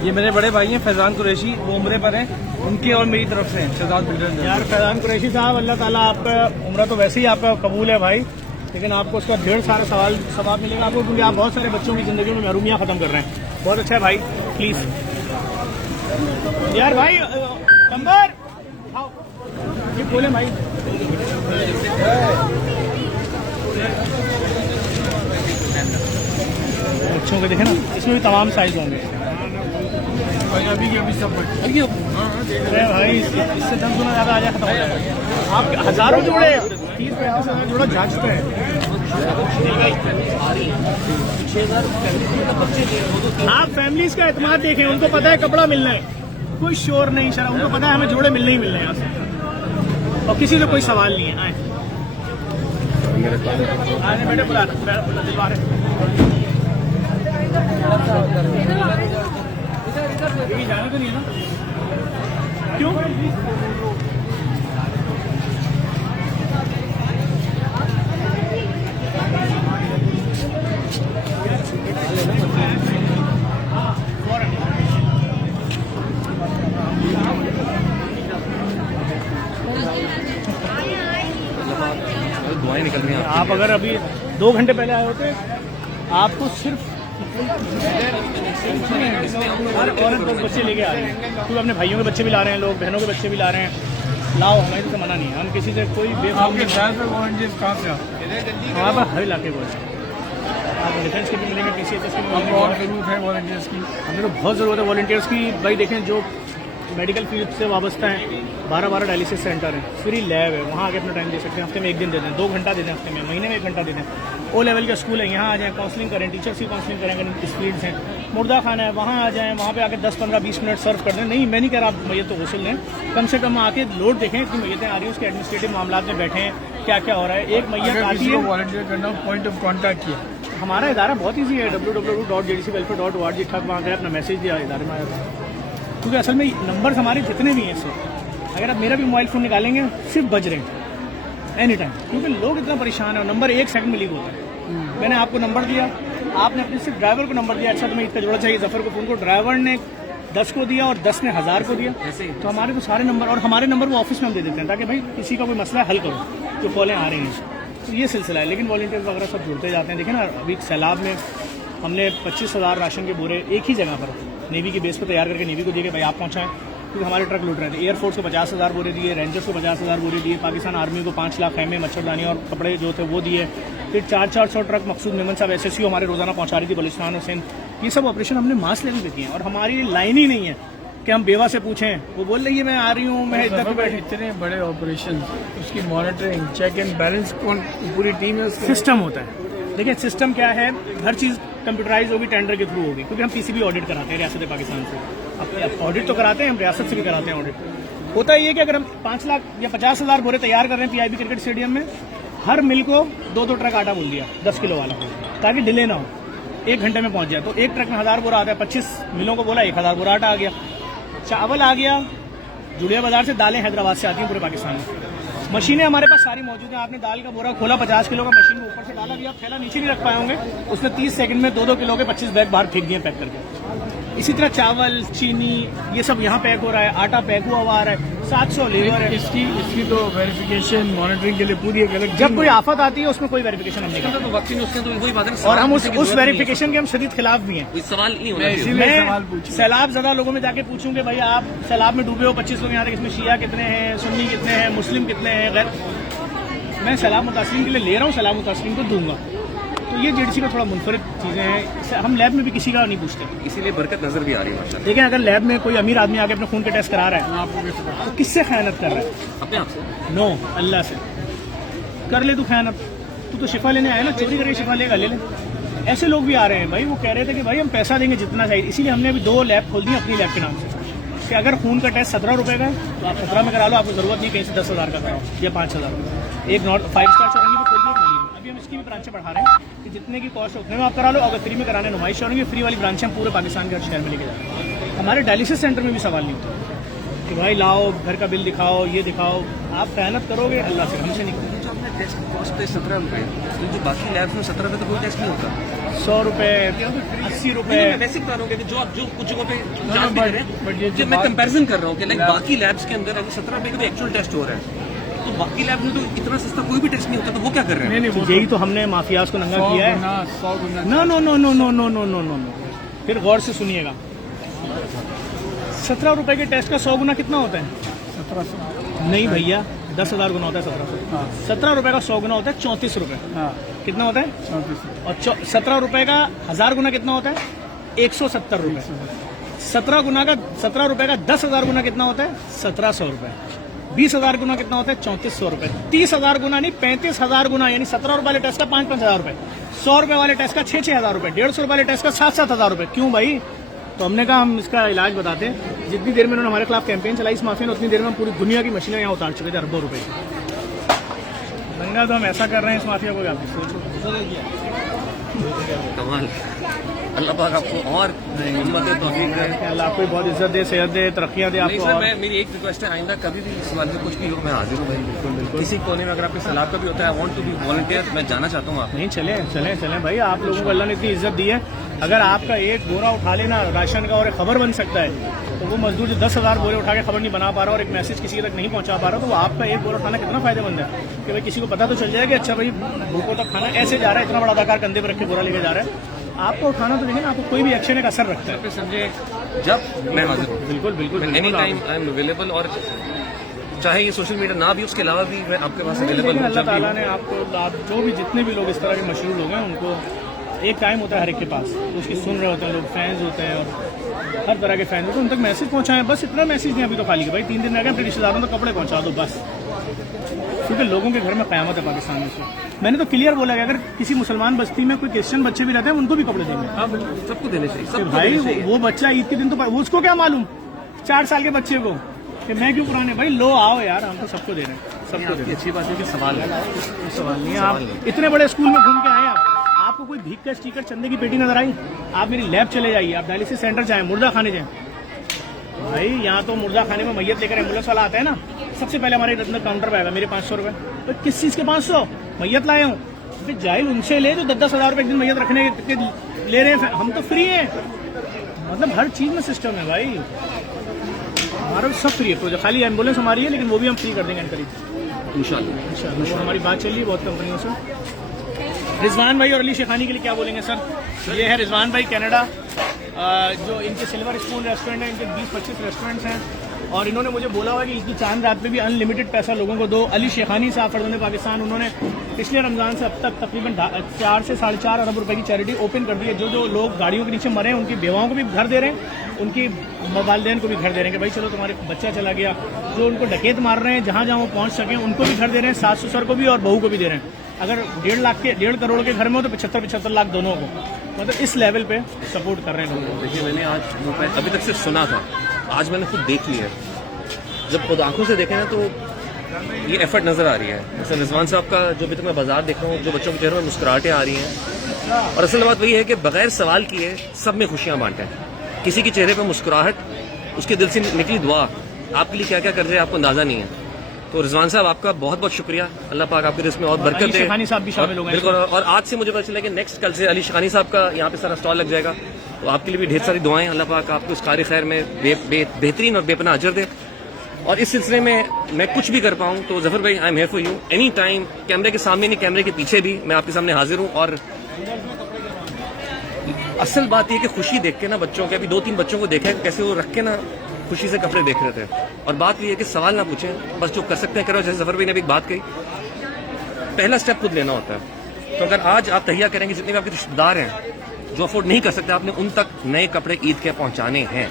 ये मेरे बड़े भाई हैं फैजान कुरैशी, वो उम्रे पर हैं, उनके और मेरी तरफ से हैं शहजाद बिल्डर। यार फैजान कुरैशी साहब, अल्लाह ताला आपका उम्र तो वैसे ही आपका कबूल है भाई, लेकिन आपको उसका ढेर सारा सवाब मिलेगा आपको, क्योंकि आप बहुत सारे बच्चों की जिंदगी में महरूमियाँ खत्म कर रहे हैं। बहुत अच्छा है भाई, प्लीज यार भाई कंबर आओ, ये बोले भाई। बच्चों के देखे ना, इसमें भी तमाम साइज होंगे। अभी सब अरे भाई इससे 10 गुना ज्यादा आ जाए, खत्म हो जाएगा। आप हजारों जोड़े 30-35 जोड़ा जांचते हैं। आप फैमिलीज का एतमाद देखें, उनको पता है कपड़ा मिलना है, कोई शोर नहीं शरा, उनको पता है हमें जोड़े मिलने ही मिलने हैं यहाँ से, और किसी को कोई सवाल नहीं है। आए बेटे बुला दिलवा रहे जाने तो नहीं है ना, क्यों? दुआएं निकल रही हैं आप अगर अभी 2 घंटे पहले आए होते, आपको सिर्फ हर औरत 2 बच्चे लेके आ रहे हैं, क्योंकि अपने भाइयों के बच्चे भी ला रहे हैं लोग, बहनों के बच्चे भी ला रहे हैं। लाओ, हमें तो मना नहीं है, हम किसी से कोई आपके ख्याल में वॉलंटियर्स कहाँ से आते वहाँ पर हर इलाके को है। आप डिफेंस के भी मिलेंगे, PCHS के भी मिलेंगे। और जरूरत है वॉलंटियर्स की? हमें तो बहुत ज़रूरत है वॉलंटियर्स की भाई। देखें जो मेडिकल फील्ड से वाबस्ता हैं, 12-12 डायलिसिस सेंटर हैं, फ्री लैब है, वहाँ आके अपना टाइम दे सकते हैं। हफ्ते में 1 दिन दे दें, 2 घंटा दे दें हफ्ते में, महीने में 1 घंटा दे दें। O लेवल का स्कूल है, यहाँ आ जाएँ, काउंसलिंग करें, टीचर्स की काउंसलिंग करें। अगर इस फील्ड हैं, मुर्दा खाना है, वहाँ आ जाएँ, वहाँ पे आके 10-15-20 मिनट सर्व कर दें। नहीं, मैं नहीं कह रहा आप मैयत तो गौसल लें, कम से कम आके लोड देखें कि मैयतें आ रही हैं, उसके एडमिनिस्ट्रेटिव मामला में बैठे हैं, क्या क्या हो रहा है। एक मैयत आती है, वॉलंटियर करना, पॉइंट ऑफ कॉन्टैक्ट किया। हमारा इदारा बहुत ईजी है, www.jdcwelfare.org ठग वहाँ गए, अपना मैसेज दिया, इदारे में आया। क्योंकि असल में नंबर हमारे जितने भी हैं इससे, अगर आप मेरा भी मोबाइल फ़ोन निकालेंगे सिर्फ बज रहे हैं एनी टाइम, क्योंकि लोग इतना परेशान है। नंबर 1 सेकंड में लीक होता है। मैंने आपको नंबर दिया, आपने अपने सिर्फ ड्राइवर को नंबर दिया, अच्छा तुम्हें ईद का जोड़ा चाहिए जफर को फ़ोन को, ड्राइवर ने 10 को दिया और 10 ने 1000 को दिया। तो हमारे तो सारे नंबर, और हमारे नंबर वो ऑफिस में हम दे देते हैं, ताकि भाई किसी का कोई मसला हल करो, जो कॉलें आ रही हैं। तो ये सिलसिला है, लेकिन वॉलंटियर्स वगैरह सब जुड़ते जाते हैं। देखें ना, अभी सैलाब में हमने 25,000 राशन के बोरे एक ही जगह पर नेवी की बेस पर तैयार करके नेवी को दिए कि भाई आप पहुँचाएँ, क्योंकि हमारे ट्रक लूट रहे थे। एयरफोर्स को 50,000 बोरे दिए, रेंजर्स को 50,000 बोरे दिए, पाकिस्तान आर्मी को 5 लाख खैमे, मच्छरदानी और कपड़े जो थे वो दिए। फिर 400 ट्रक मकसूद मेमन साहब SSU हमारे रोजाना पहुंचा रही थी, बलूचिस्तान और सिंध। ये सब ऑपरेशन हमने मास लेवल पे किए हैं, और हमारी लाइन ही नहीं है कि हम बेवा से पूछें, वो बोल रही है मैं आ रही हूँ, मैं इधर पे बैठी। इतने बड़े ऑपरेशन, उसकी मॉनिटरिंग, चेक एंड बैलेंस, कौन पूरी टीम है? सिस्टम होता है। देखिए सिस्टम क्या है, हर चीज़ कंप्यूटराइज होगी, टेंडर के थ्रू होगी, क्योंकि हम PCB ऑडिट कराते हैं रियासत पाकिस्तान से। अब ऑडिट तो कराते हैं, हम रियासत से भी कराते हैं ऑडिट। होता ये कि अगर हम 5 लाख या 50,000 बोरे तैयार कर रहे हैं PIB क्रिकेट स्टेडियम में, हर मिल को 2-2 ट्रक आटा बोल दिया 10 किलो वाला, ताकि डिले ना हो, 1 घंटे में पहुंच जाए। तो एक ट्रक में 1000 बोरा आता है, 25 मिलों को बोला 1000 बोरा आटा आ गया, चावल आ गया, जुड़िया बाजार से दालें हैदराबाद से आती हैं पूरे पाकिस्तान में। मशीनें हमारे पास सारी मौजूद हैं। आपने दाल का बोरा खोला 50 किलो का, मशीन में ऊपर से डाला दिया, थैला नीचे नहीं रख पाए होंगे, उसने 30 सेकंड में 2-2 किलो के 25 बैग बाहर फेंक दिए पैक करके। इसी तरह चावल, चीनी, ये सब यहाँ पैक हो रहा है, आटा पैक हुआ हुआ आ रहा है, 700 लेबर है। इसकी तो वेरिफिकेशन, मॉनिटरिंग के लिए पूरी एक अलग, जब कोई आफत आती है उसमें कोई वेरिफिकेशन हम नहीं करते, तो वक्त नहीं, उसके तो वही बात है ना, और हम उस सवाल पूछने की वेरिफिकेशन के हम शदीद खिलाफ भी हैं। कोई सवाल नहीं होना चाहिए। इसीलिए सवाल मैं पूछूं। सैलाब ज़्यादा लोगों में जाके पूछूं कि भाई आप सैलाब में डूबे हो, 25 लोग यहाँ तक, इसमें शिया कितने हैं, सुन्नी कितने हैं, मुस्लिम कितने हैं, गैर। मैं सैलाब मुतासिरीन के लिए ले रहा हूँ, सैलाब मुतासिरीन को दूंगा। तो ये JDC का थोड़ा मुनफरिद चीज़ें हैं, हम लैब में भी किसी का नहीं पूछते। इसीलिए बरकत नजर भी आ रही है माशाल्लाह। लेकिन अगर लैब में कोई अमीर आदमी आके अपने खून के टेस्ट करा रहा है, तो किससे खयानत कर रहा है? अपने आप से नो, अल्लाह से कर ले तू खयानत। तू तो शिफा लेने आया ना, चोरी करके शिफा लेगा, ले ले। ऐसे लोग भी आ रहे हैं भाई, वो कह रहे थे कि भाई हम पैसा देंगे जितना चाहिए, इसीलिए हमने अभी 2 लैब खोल दी अपनी लैब के नाम से, कि अगर खून का टेस्ट 17 रुपये का है तो आप 17 में करा लो, आपको जरूरत नहीं कहीं से 10,000 का कराओ या 5,000 का। एक 5 स्टार चौरंगी पे खोल दी, अभी हम इसकी भी ब्रांचें बढ़ा रहे हैं कि जितने की कॉस्ट है उतने में आप करा लो, अगर फ्री में कराने नुमाइश होंगे, फ्री वाली ब्रांचें हम पूरे पाकिस्तान के हर शहर में लेके जा रहे हैं। हमारे डायलिसिस सेंटर में भी सवाल नहीं होता कि भाई लाओ घर का बिल दिखाओ, ये दिखाओ, आप मेहनत करोगे अल्लाह से, हमसे नहीं करोगे। जो अपने टेस्ट कॉस्ट है 17 रुपये, जो बाकी लैब्स में 17 रुपये तो कोई टेस्ट नहीं होता। 100 रुपए, 80 रुपए। मैं वैसे बता रहा हूँ कि जो आप जो कुछ जगहों पे चार्ज भी कर रहे हैं, मैं कंपैरिजन कर रहा हूँ कि लाइक बाकी लैब्स के अंदर अगर 17 रुपये का भी एक्चुअल टेस्ट हो रहा है, तो बाकी लैब में तो इतना सस्ता कोई भी टेस्ट नहीं होता, तो वो क्या कर रहे हैं? नहीं, यही तो हमने माफियाज को नंगा किया है। 100 गुना no no no no no no no no no no, फिर गौर से सुनिएगा। 17 रुपए के टेस्ट का 100 गुना कितना होता है? 1700। नहीं भैया, 10,000 गुना होता है 1700। हाँ 17 रुपए का 100 गुना होता है 34 रुपए। हाँ कितना होता है? 34। और 17 रुपए का 1000 गुना कितना होता है? 170 रुपए। 17 रुपए का 10,000 गुना कितना होता है? 1700 रुपए। 20,000 गुना कितना होता है? 3400 रुपए। 30,000 गुना नहीं, 35,000 गुना, यानी 17 रुपए वाले टेस्ट का 5,000 रुपए, 100 रुपए वाले टेस्ट का 6,000 रुपए, 150 रुपए वाले टेस्ट का 7,000 रुपए। क्यों भाई? तो हमने कहा हम इसका इलाज बताते हैं। जितनी देर में उन्होंने हमारे खिलाफ कैंपेन चलाई इस माफिया ने, उतनी देर में हम पूरी दुनिया की मशीनें यहाँ उतार चुके थे अरबों रुपए की। दंगा तो हम ऐसा कर रहे हैं इस माफिया को, आप सोचो। कमाल, अल्लाह पाक आपको और हिम्मत दे, तौफीक दे। अल्लाह आपको बहुत इज्जत दे, सेहत दे, तरक्कियां दे नहीं आपको। सर, और मैं मेरी एक रिक्वेस्ट है, आइंदा कभी भी इस वाले में कुछ भी हो मैं हाजिर हूँ भाई, बिल्कुल बिल्कुल। किसी कोने में अगर आपके सलाह का भी होता है, I want to be volunteer, मैं जाना चाहता हूँ आप। नहीं, चले भाई, आप लोगों को अल्लाह ने इतनी इज्जत दी है। अगर आपका एक बोरा उठा लेना राशन का और एक खबर बन सकता है, तो वो मजदूर जो 10,000 बोरे उठा के खबर नहीं बना पा रहा और एक मैसेज किसी तक नहीं पहुंचा पा रहा, तो वो आपका एक बोरा उठाना कितना फायदेमंद है कि भाई किसी को पता तो चल जाए कि अच्छा भाई भूखों तक खाना ऐसे जा रहा है, इतना बड़ा अदाकार कंधे पर रख के बोरा लेके जा रहा है। आपको उठाना तो देखिए ना, आपको कोई भी एक्शन एक असर रखता है। समझे, जब मैं हाजिर हूँ, बिल्कुल बिल्कुल any time I am available, और चाहे ये सोशल मीडिया ना भी, उसके अलावा भी मैं आपके पास अवेलेबल हूँ। अल्लाह ताला ने आपको, आप जो भी जितने भी लोग इस तरह के मशहूर लोग हैं, उनको एक टाइम होता है हर एक के पास, तो उसकी सुन रहे होते हैं लोग, फैंस होते हैं और हर तरह के फैंस होते हैं, उन तक मैसेज पहुंचाएं। बस इतना मैसेज नहीं अभी तो खाली कि भाई 3 दिन रह गए, अपने रिश्तेदारों तक कपड़े पहुंचा दो बस, क्योंकि लोगों के घर में क़यामत है पाकिस्तान में। से मैंने तो क्लियर बोला कि अगर किसी मुसलमान बस्ती में कोई क्रिश्चियन बच्चे भी रहते हैं, उनको भी कपड़े देंगे। हाँ बिल्कुल, सबको देने चाहिए, कि सबको भाई देने चाहिए। वो बच्चा ईद के दिन तो वो उसको क्या मालूम 4 साल के बच्चे को कि मैं क्यों पुराने, भाई लो आओ यार, हम तो सबको दे रहे हैं, सबको दे रहे हैं। अच्छी बात है कि सवाल है, सवाल नहीं है। आप इतने बड़े स्कूल में घूम के आए, आपको कोई भीख का स्टिकर, चंदे की पेटी नजर आई? आप मेरी लैब चले जाइए, आप डायलिसिस सेंटर जाएं, मुर्दा खाने जाएं, भाई यहाँ तो मुर्दा खाने में मैयत लेकर एम्बुलेंस वाला आता है ना, सबसे पहले हमारे अंदर काउंटर पे आएगा, मेरे 500 रुपए। तो किस चीज के 500? मैयत लाए हूँ, फिर जाहिल उनसे ले जो 10,000 रुपए एक दिन मैयत रखने के ले रहे हैं, हम तो फ्री हैं। मतलब हर चीज में सिस्टम है भाई, हमारा सब फ्री है, तो खाली एम्बुलेंस हमारी है, लेकिन वो भी हम फ्री कर देंगे करीब इंशाल्लाह। वो हमारी बात चल रही है बहुत कंपनियों से। रिजवान भाई और अली शेखानी के लिए क्या बोलेंगे सर? ये है रिजवान भाई कनाडा, जो इनके सिल्वर स्पून रेस्टोरेंट है, इनके 20-25 रेस्टोरेंट्स हैं, और इन्होंने मुझे बोला हुआ कि इसकी चांद रात पे भी अनलिमिटेड पैसा लोगों को दो। अली शेखानी साहब फर्जंद पाकिस्तान, उन्होंने पिछले रमजान से अब तक तकरीबन 4 से 4.5 अरब रुपए की चैरिटी ओपन कर दी है। जो लोग गाड़ियों के नीचे मरे हैं, उनकी बेवाओं को भी घर दे रहे हैं, उनकी वालिदैन को भी घर दे रहे हैं कि भाई चलो तुम्हारे बच्चा चला गया। जो उनको डकैत मार रहे हैं, जहाँ जहाँ वो पहुँच सकें उनको भी घर दे रहे हैं, सास ससुर को भी और बहू को भी दे रहे हैं। अगर 1.5 करोड़ के घर में हो तो 75 लाख दोनों को, मतलब इस लेवल पे सपोर्ट कर रहे हैं लोगों को। देखिए, मैंने आज अभी तक सिर्फ सुना था, आज मैंने खुद देख लिया है। जब खुद आंखों से देखे ना तो ये एफर्ट नजर आ रही है। जैसे रिजवान साहब का जो भी तक मैं बाजार देख रहा हूँ, जो बच्चों के चेहरों में मुस्कुराहटें आ रही हैं, और असल बात वही है कि बगैर सवाल किए सब में खुशियाँ बांटें। किसी के चेहरे पर मुस्कुराहट, उसके दिल से निकली दुआ आपके लिए क्या क्या कर रहे हैं आपको अंदाजा नहीं है। तो रिजवान साहब आपका बहुत बहुत शुक्रिया, अल्लाह पाक आपके रिस्क में और बरकत दे। शेखानी साहब भी शामिल हो गए बिल्कुल, और आज से मुझे पता चला कि नेक्स्ट कल से अली शेखानी साहब का यहाँ पे सारा स्टॉल लग जाएगा, तो आपके लिए भी ढेर सारी दुआएं, अल्लाह पाक आपको इस कार्य खैर में बेहतरीन और बेपनाह अजर दे। और इस सिलसिले में मैं कुछ भी कर पाऊँ तो जफर भाई, I am here for you any time. कैमरे के सामने नहीं, कैमरे के पीछे भी मैं आपके सामने हाजिर हूँ। और असल बात यह कि खुशी देख के ना बच्चों के, अभी 2-3 बच्चों को देखा है कैसे वो रख के ना खुशी से कपड़े देख रहे थे। और बात ये है कि सवाल ना पूछें, बस जो कर सकते हैं करो। जैसे जफर भाई ने भी एक बात कही, पहला स्टेप खुद लेना होता है। तो अगर आज आप तहिया करेंगे, जितने भी आपके रिश्तेदार हैं जो अफोर्ड नहीं कर सकते, आपने उन तक नए कपड़े ईद के पहुंचाने हैं।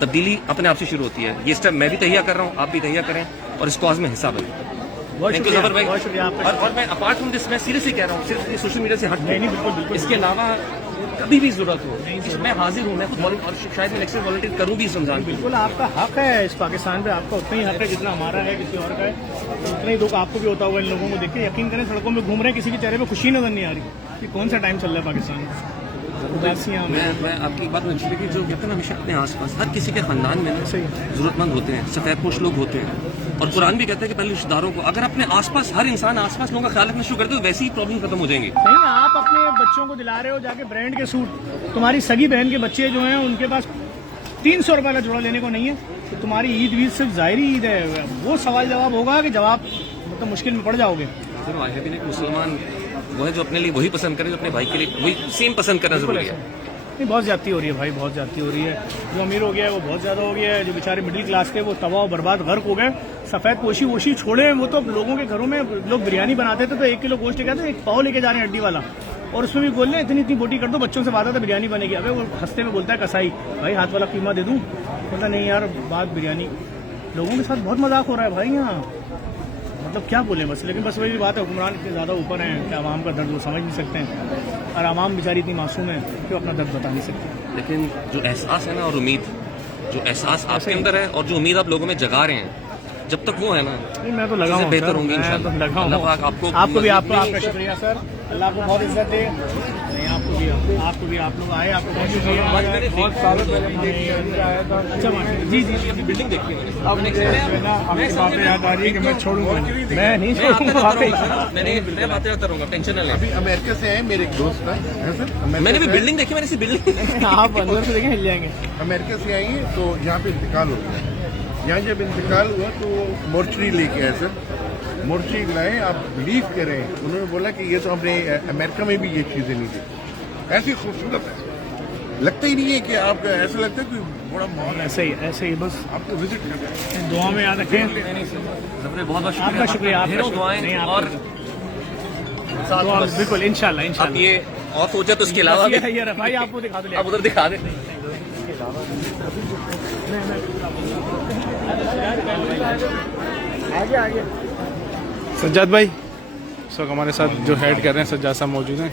तब्दीली अपने आप से शुरू होती है। ये स्टेप मैं भी तहिया कर रहा हूँ, आप भी तहिया करें और इस कॉज में हिस्सा बनें। थैंक यू जफर भाई। और मैं अपार्ट फ्रॉम दिस, मैं सीरियसली कह रहा हूँ, सिर्फ सोशल मीडिया से हट के, इसके अलावा कभी भी जरूरत हो मैं हाजिर हूँ। मैं खुद और शायद मैं नेक्स्ट वॉलंटियर करूँ भी इस रमजान को। बिल्कुल आपका हक है इस पाकिस्तान पे, आपका उतना ही हक है जितना हमारा है, किसी और का है। उतना ही दुख आपको भी होता होगा इन लोगों को देख के। यकीन करें सड़कों में घूम रहे हैं, किसी के चेहरे पे खुशी नजर नहीं आ रही कि कौन सा टाइम चल रहा है पाकिस्तान में। उदासियां मैं आपकी बात में कि जो कहते हैं ना हमेशा अपने आसपास हर किसी के खानदान में ना जरूरतमंद होते हैं, सफेदपोश लोग होते हैं। और कुरान भी कहता है कि पहले रिश्तेदारों को, अगर अपने आसपास हर इंसान आसपास लोगों का ख्याल रखना शुरू कर दे तो वैसे ही प्रॉब्लम खत्म हो जाएंगी। नहीं, आप अपने बच्चों को दिला रहे हो जाके ब्रांड के सूट, तुम्हारी सगी बहन के बच्चे जो हैं उनके पास 300 रुपए का जोड़ा लेने को नहीं है, तो तुम्हारी ईद वीद सिर्फ ज़ाहिरी ईद है। वो सवाल जवाब होगा कि जवाब मतलब मुश्किल में पड़ जाओगे। चलो आई हैव बीन एक मुसलमान वो है जो अपने लिए वही पसंद करे, जो अपने भाई के लिए वही सेम पसंद करना जरूरी है। नहीं, बहुत ज्यादती हो रही है भाई, बहुत ज्यादती हो रही है। जो अमीर हो गया है वो बहुत ज्यादा हो गया है, जो बेचारे मिडिल क्लास के वो तबाह बर्बाद गर्क हो गए। सफेद पोशी वोशी छोड़े, वो तो लोगों के घरों में लोग बिरयानी बनाते थे तो 1 किलो गोश्त लेके आते, 1 पाव लेके जा रहे हैं हड्डी वाला, और उसमें भी बोल रहे हैं इतनी इतनी बोटी कर दो, बच्चों से वादा था बिरयानी बनेगी। अबे वो हंसते में बोलता है कसाई, भाई हाथ वाला कीमा दे दूं, बोलता नहीं यार बात बिरयानी। लोगों के साथ बहुत मजाक हो रहा है भाई यहाँ, मतलब क्या बोलें बस। लेकिन बस वही बात है, हुक्मरान इतने ज़्यादा ऊपर हैं कि आवाम का दर्द वो समझ नहीं सकते हैं, और आवाम बेचारी इतनी मासूम है कि वो अपना दर्द बता नहीं सकते। लेकिन जो एहसास है ना और उम्मीद, जो एहसास आपके अंदर है और जो उम्मीद आप लोगों में जगा रहे हैं, जब तक वो है ना नहीं, मैं तो लगा हूँ, बेहतर होंगे इंशाल्लाह। लगा अल्लाह हूँ। पाक आपको आपको भी आपका शुक्रिया सर, अल्लाह आपको बहुत इज्जत दे। नहीं, आपको भी आप लोग आए, आपको बहुत शुक्रिया। बहुत सालों पहले आया था। अच्छा जी जी जी, बिल्डिंग देखी है अब आपकी बातें याद आ रही है कि मैं छोड़ूंगा, मैं नहीं छोड़ूंगा वाकई। मैं बातें करता रहूंगा, टेंशन न लें। अभी अमेरिका से आए मेरे एक दोस्त है सर, मैंने भी बिल्डिंग देखी, मैंने इसी बिल्डिंग आप अंदर से देखें हिल जाएंगे। अमेरिका से आई हैं तो यहाँ पे इंतकाल हो गया। यहाँ जब इंतकाल हुआ तो मोर्चरी लेके आए सर, मोर्चरी लाए। आप बिलीव करें, उन्होंने बोला कि ये तो हमने अमेरिका में भी ये चीज़ें नहीं देखी। ऐसी खूबसूरत है, लगता ही नहीं है कि आप, ऐसा लगता है कि बड़ा माहौल ऐसे ही बस आपको विजिट करना है। दुआ में याद रखें। बहुत बहुत आपका शुक्रिया, आपका ढेरों शुक्रिया। नहीं, दुआएं। आपका और बिल्कुल इंशाल्लाह आप इंशाल्लाह। ये और सोचे तो इसके अलावा भी ये भाई आपको दिखा दो, आप उधर दिखा दें। आगे आगे। सज्जाद भाई इस वक्त हमारे साथ जो हेड कर रहे हैं सज्जाद साहब मौजूद हैं।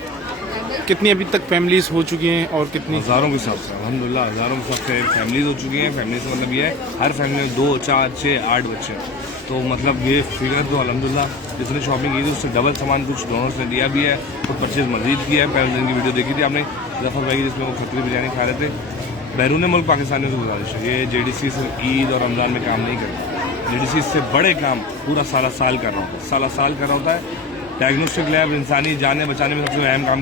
कितनी अभी तक फैमिलीज हो चुकी हैं और कितनी? हज़ारों के हिसाब से अल्हम्दुलिल्लाह, हज़ारों के हिसाब से फैमिलीज हो चुकी हैं। फैमिली से मतलब ये है हर फैमिली में 2, 4, 6, 8 बच्चे हैं। तो मतलब ये फिगर तो अल्हम्दुलिल्लाह जितने शॉपिंग की थी उससे डबल सामान कुछ दोनों से दिया भी है, कुछ परचेज मजीद किया है। पहले दिन की वीडियो देखी थी आपने जफर भाई की, जिसमें वो खतरी बिरयानी खा रहे थे। बैरून मुल्क पाकिस्तानियों से गुजारिश है, ये JDC सिर्फ ईद और रमज़ान में काम नहीं करता। JDC इससे बड़े काम पूरा साल कर रहा होता है, साल कर रहा होता है। डायग्नोस्टिक लैब इंसानी जानें बचाने में सबसे अहम काम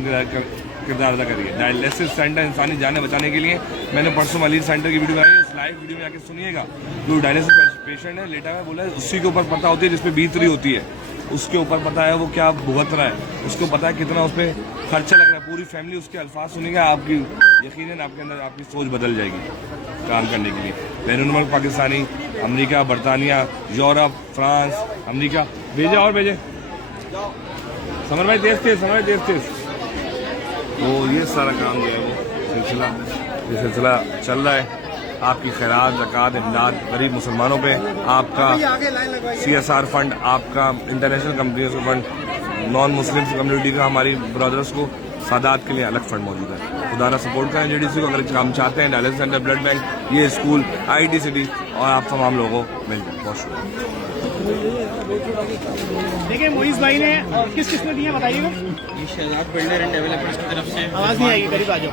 किरदार अदा करिए। डायलिसिस सेंटर इंसानी जानें बचाने के लिए, मैंने परसों मलीर सेंटर की वीडियो बनाई, उस लाइव वीडियो में आके सुनिएगा। जो डायलिसिस पेशेंट है लेटा हुआ, बोला उसी के ऊपर पता होती है जिसपे बीत रही होती है, उसके ऊपर पता है वो क्या भुगत रहा है, उसको पता है कितना उस पर खर्चा लग रहा है। पूरी फैमिली उसके अल्फाज सुनेगा, आपकी यकीनन आपके अंदर आपकी सोच बदल जाएगी काम करने के लिए। बैरून मुल्क पाकिस्तानी, अमेरिका, बरतानिया, यूरोप, फ्रांस, अमेरिका, भेजे और भेजे। समर भाई तेज। तो ये सारा काम जो है वो सिलसिला चल रहा है। आपकी खैरात, ज़कात, इमदाद गरीब मुसलमानों पे, आपका CSR फंड, आपका इंटरनेशनल कंपनियों का फंड, नॉन मुस्लिम कम्युनिटी का, हमारी ब्रदर्स को सादात के लिए अलग फंड मौजूद है। खुदारा सपोर्ट करें JDC को, अगर काम चाहते हैं। डायलिसिस सेंटर, ब्लड बैंक, ये स्कूल, IT सिटी और आप तमाम लोगों को मिल जाए। बहुत शुक्रिया। देखिए मोइज भाई ने और किस ने दिया बताइएगा। ये शहजाद बिल्डर एंड डेवलपर्स की तरफ से, आवाज़ नहीं आएगी, करीब आ जाओ।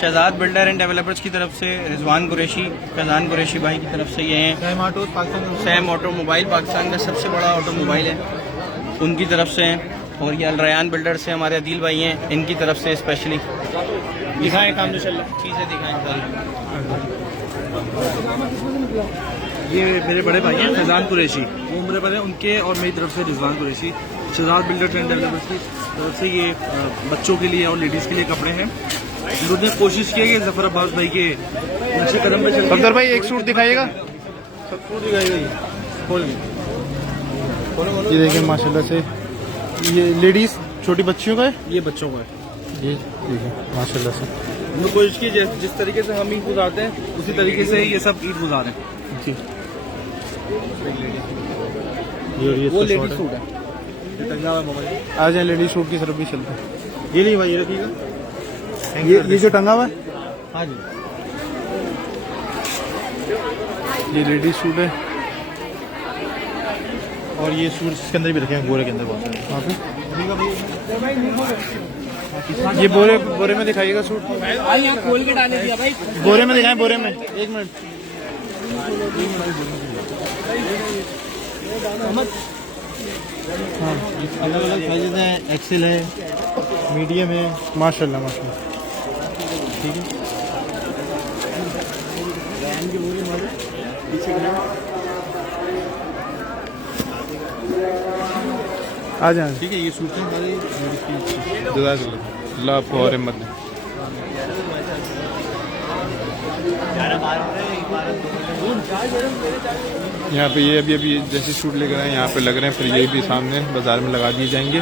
शहजाद बिल्डर एंड डेवलपर्स की तरफ से रिजवान कुरैशी, फैजान कुरैशी भाई की तरफ से ये हैं। सैम ऑटोमोबाइल पाकिस्तान का सबसे बड़ा ऑटोमोबाइल है, उनकी तरफ से हैं। और ये अल रयान बिल्डर से हमारे अदील भाई हैं, इनकी तरफ से स्पेशली दिखाएं काम जो चल रहा है। चीज़ें दिखाएं। ये मेरे बड़े भाई हैं फैजान कुरैशी, वो उम्र पर हैं, उनके और मेरी तरफ से Rizwan Qureshi. Shahzad builder and developers की तरफ से ये बच्चों के लिए और लेडीज़ के लिए कपड़े हैं। उन्होंने कोशिश की है कि जफर अब्बास भाई के नक्शे कदम पे चल। सफदर भाई एक सूट दिखाइएगा। ये देखिए माशाल्लाह से, ये लेडीज छोटी बच्चियों का है, ये बच्चों का है। ये देखिए माशाल्लाह से। हमने कोशिश की जिस तरीके से हम ईद गुजारते हैं उसी तरीके से ये सब ईद गुजारें। जी ये वो इसका लेडीज शॉर्ट सूट है। है। आ जाए लेडीज सूट की तरफ भी चलते हैं। ये नहीं भाई, ये रखिएगा। ये जो टंगा हुआ है हाँ जी, ये लेडीज सूट है। और ये सूट इसके अंदर भी रखे हैं, बोरे के अंदर बहुत सारे। वहाँ पे ये बोरे में दिखाइएगा सूट। खोल के डाले दिया भाई। बोरे में दिखाएं, बोरे में। एक मिनट। हाँ, अलग अलग साइजेस हैं, एक्सेल है, मीडियम है। माशाल्लाह माशाल्लाह। ठीक है, आ जाए। ठीक है, ये सूट हैं सारे। जज़ाकल्लाह, अल्लाह आपको और हिम्मत दे। यहाँ पे ये अभी जैसे शूट लेकर आए यहाँ पे लग रहे हैं, फिर ये भी सामने बाजार में लगा दिए जाएंगे।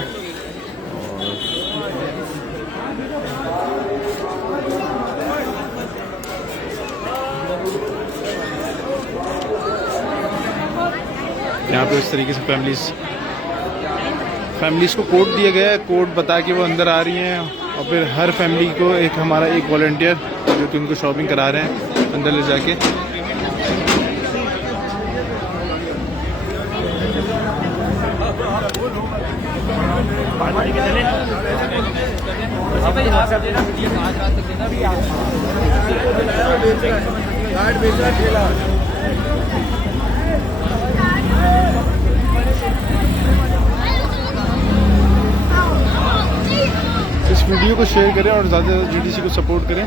यहाँ पे इस तरीके से फैमिलीज़ को कोड दिया गया है, कोड बता के वो अंदर आ रही हैं और फिर हर फैमिली को हमारा एक वॉलंटियर जो कि उनको शॉपिंग करा रहे हैं अंदर ले जाके। इस वीडियो को शेयर करें और ज़्यादा से ज़्यादा GDC को सपोर्ट करें।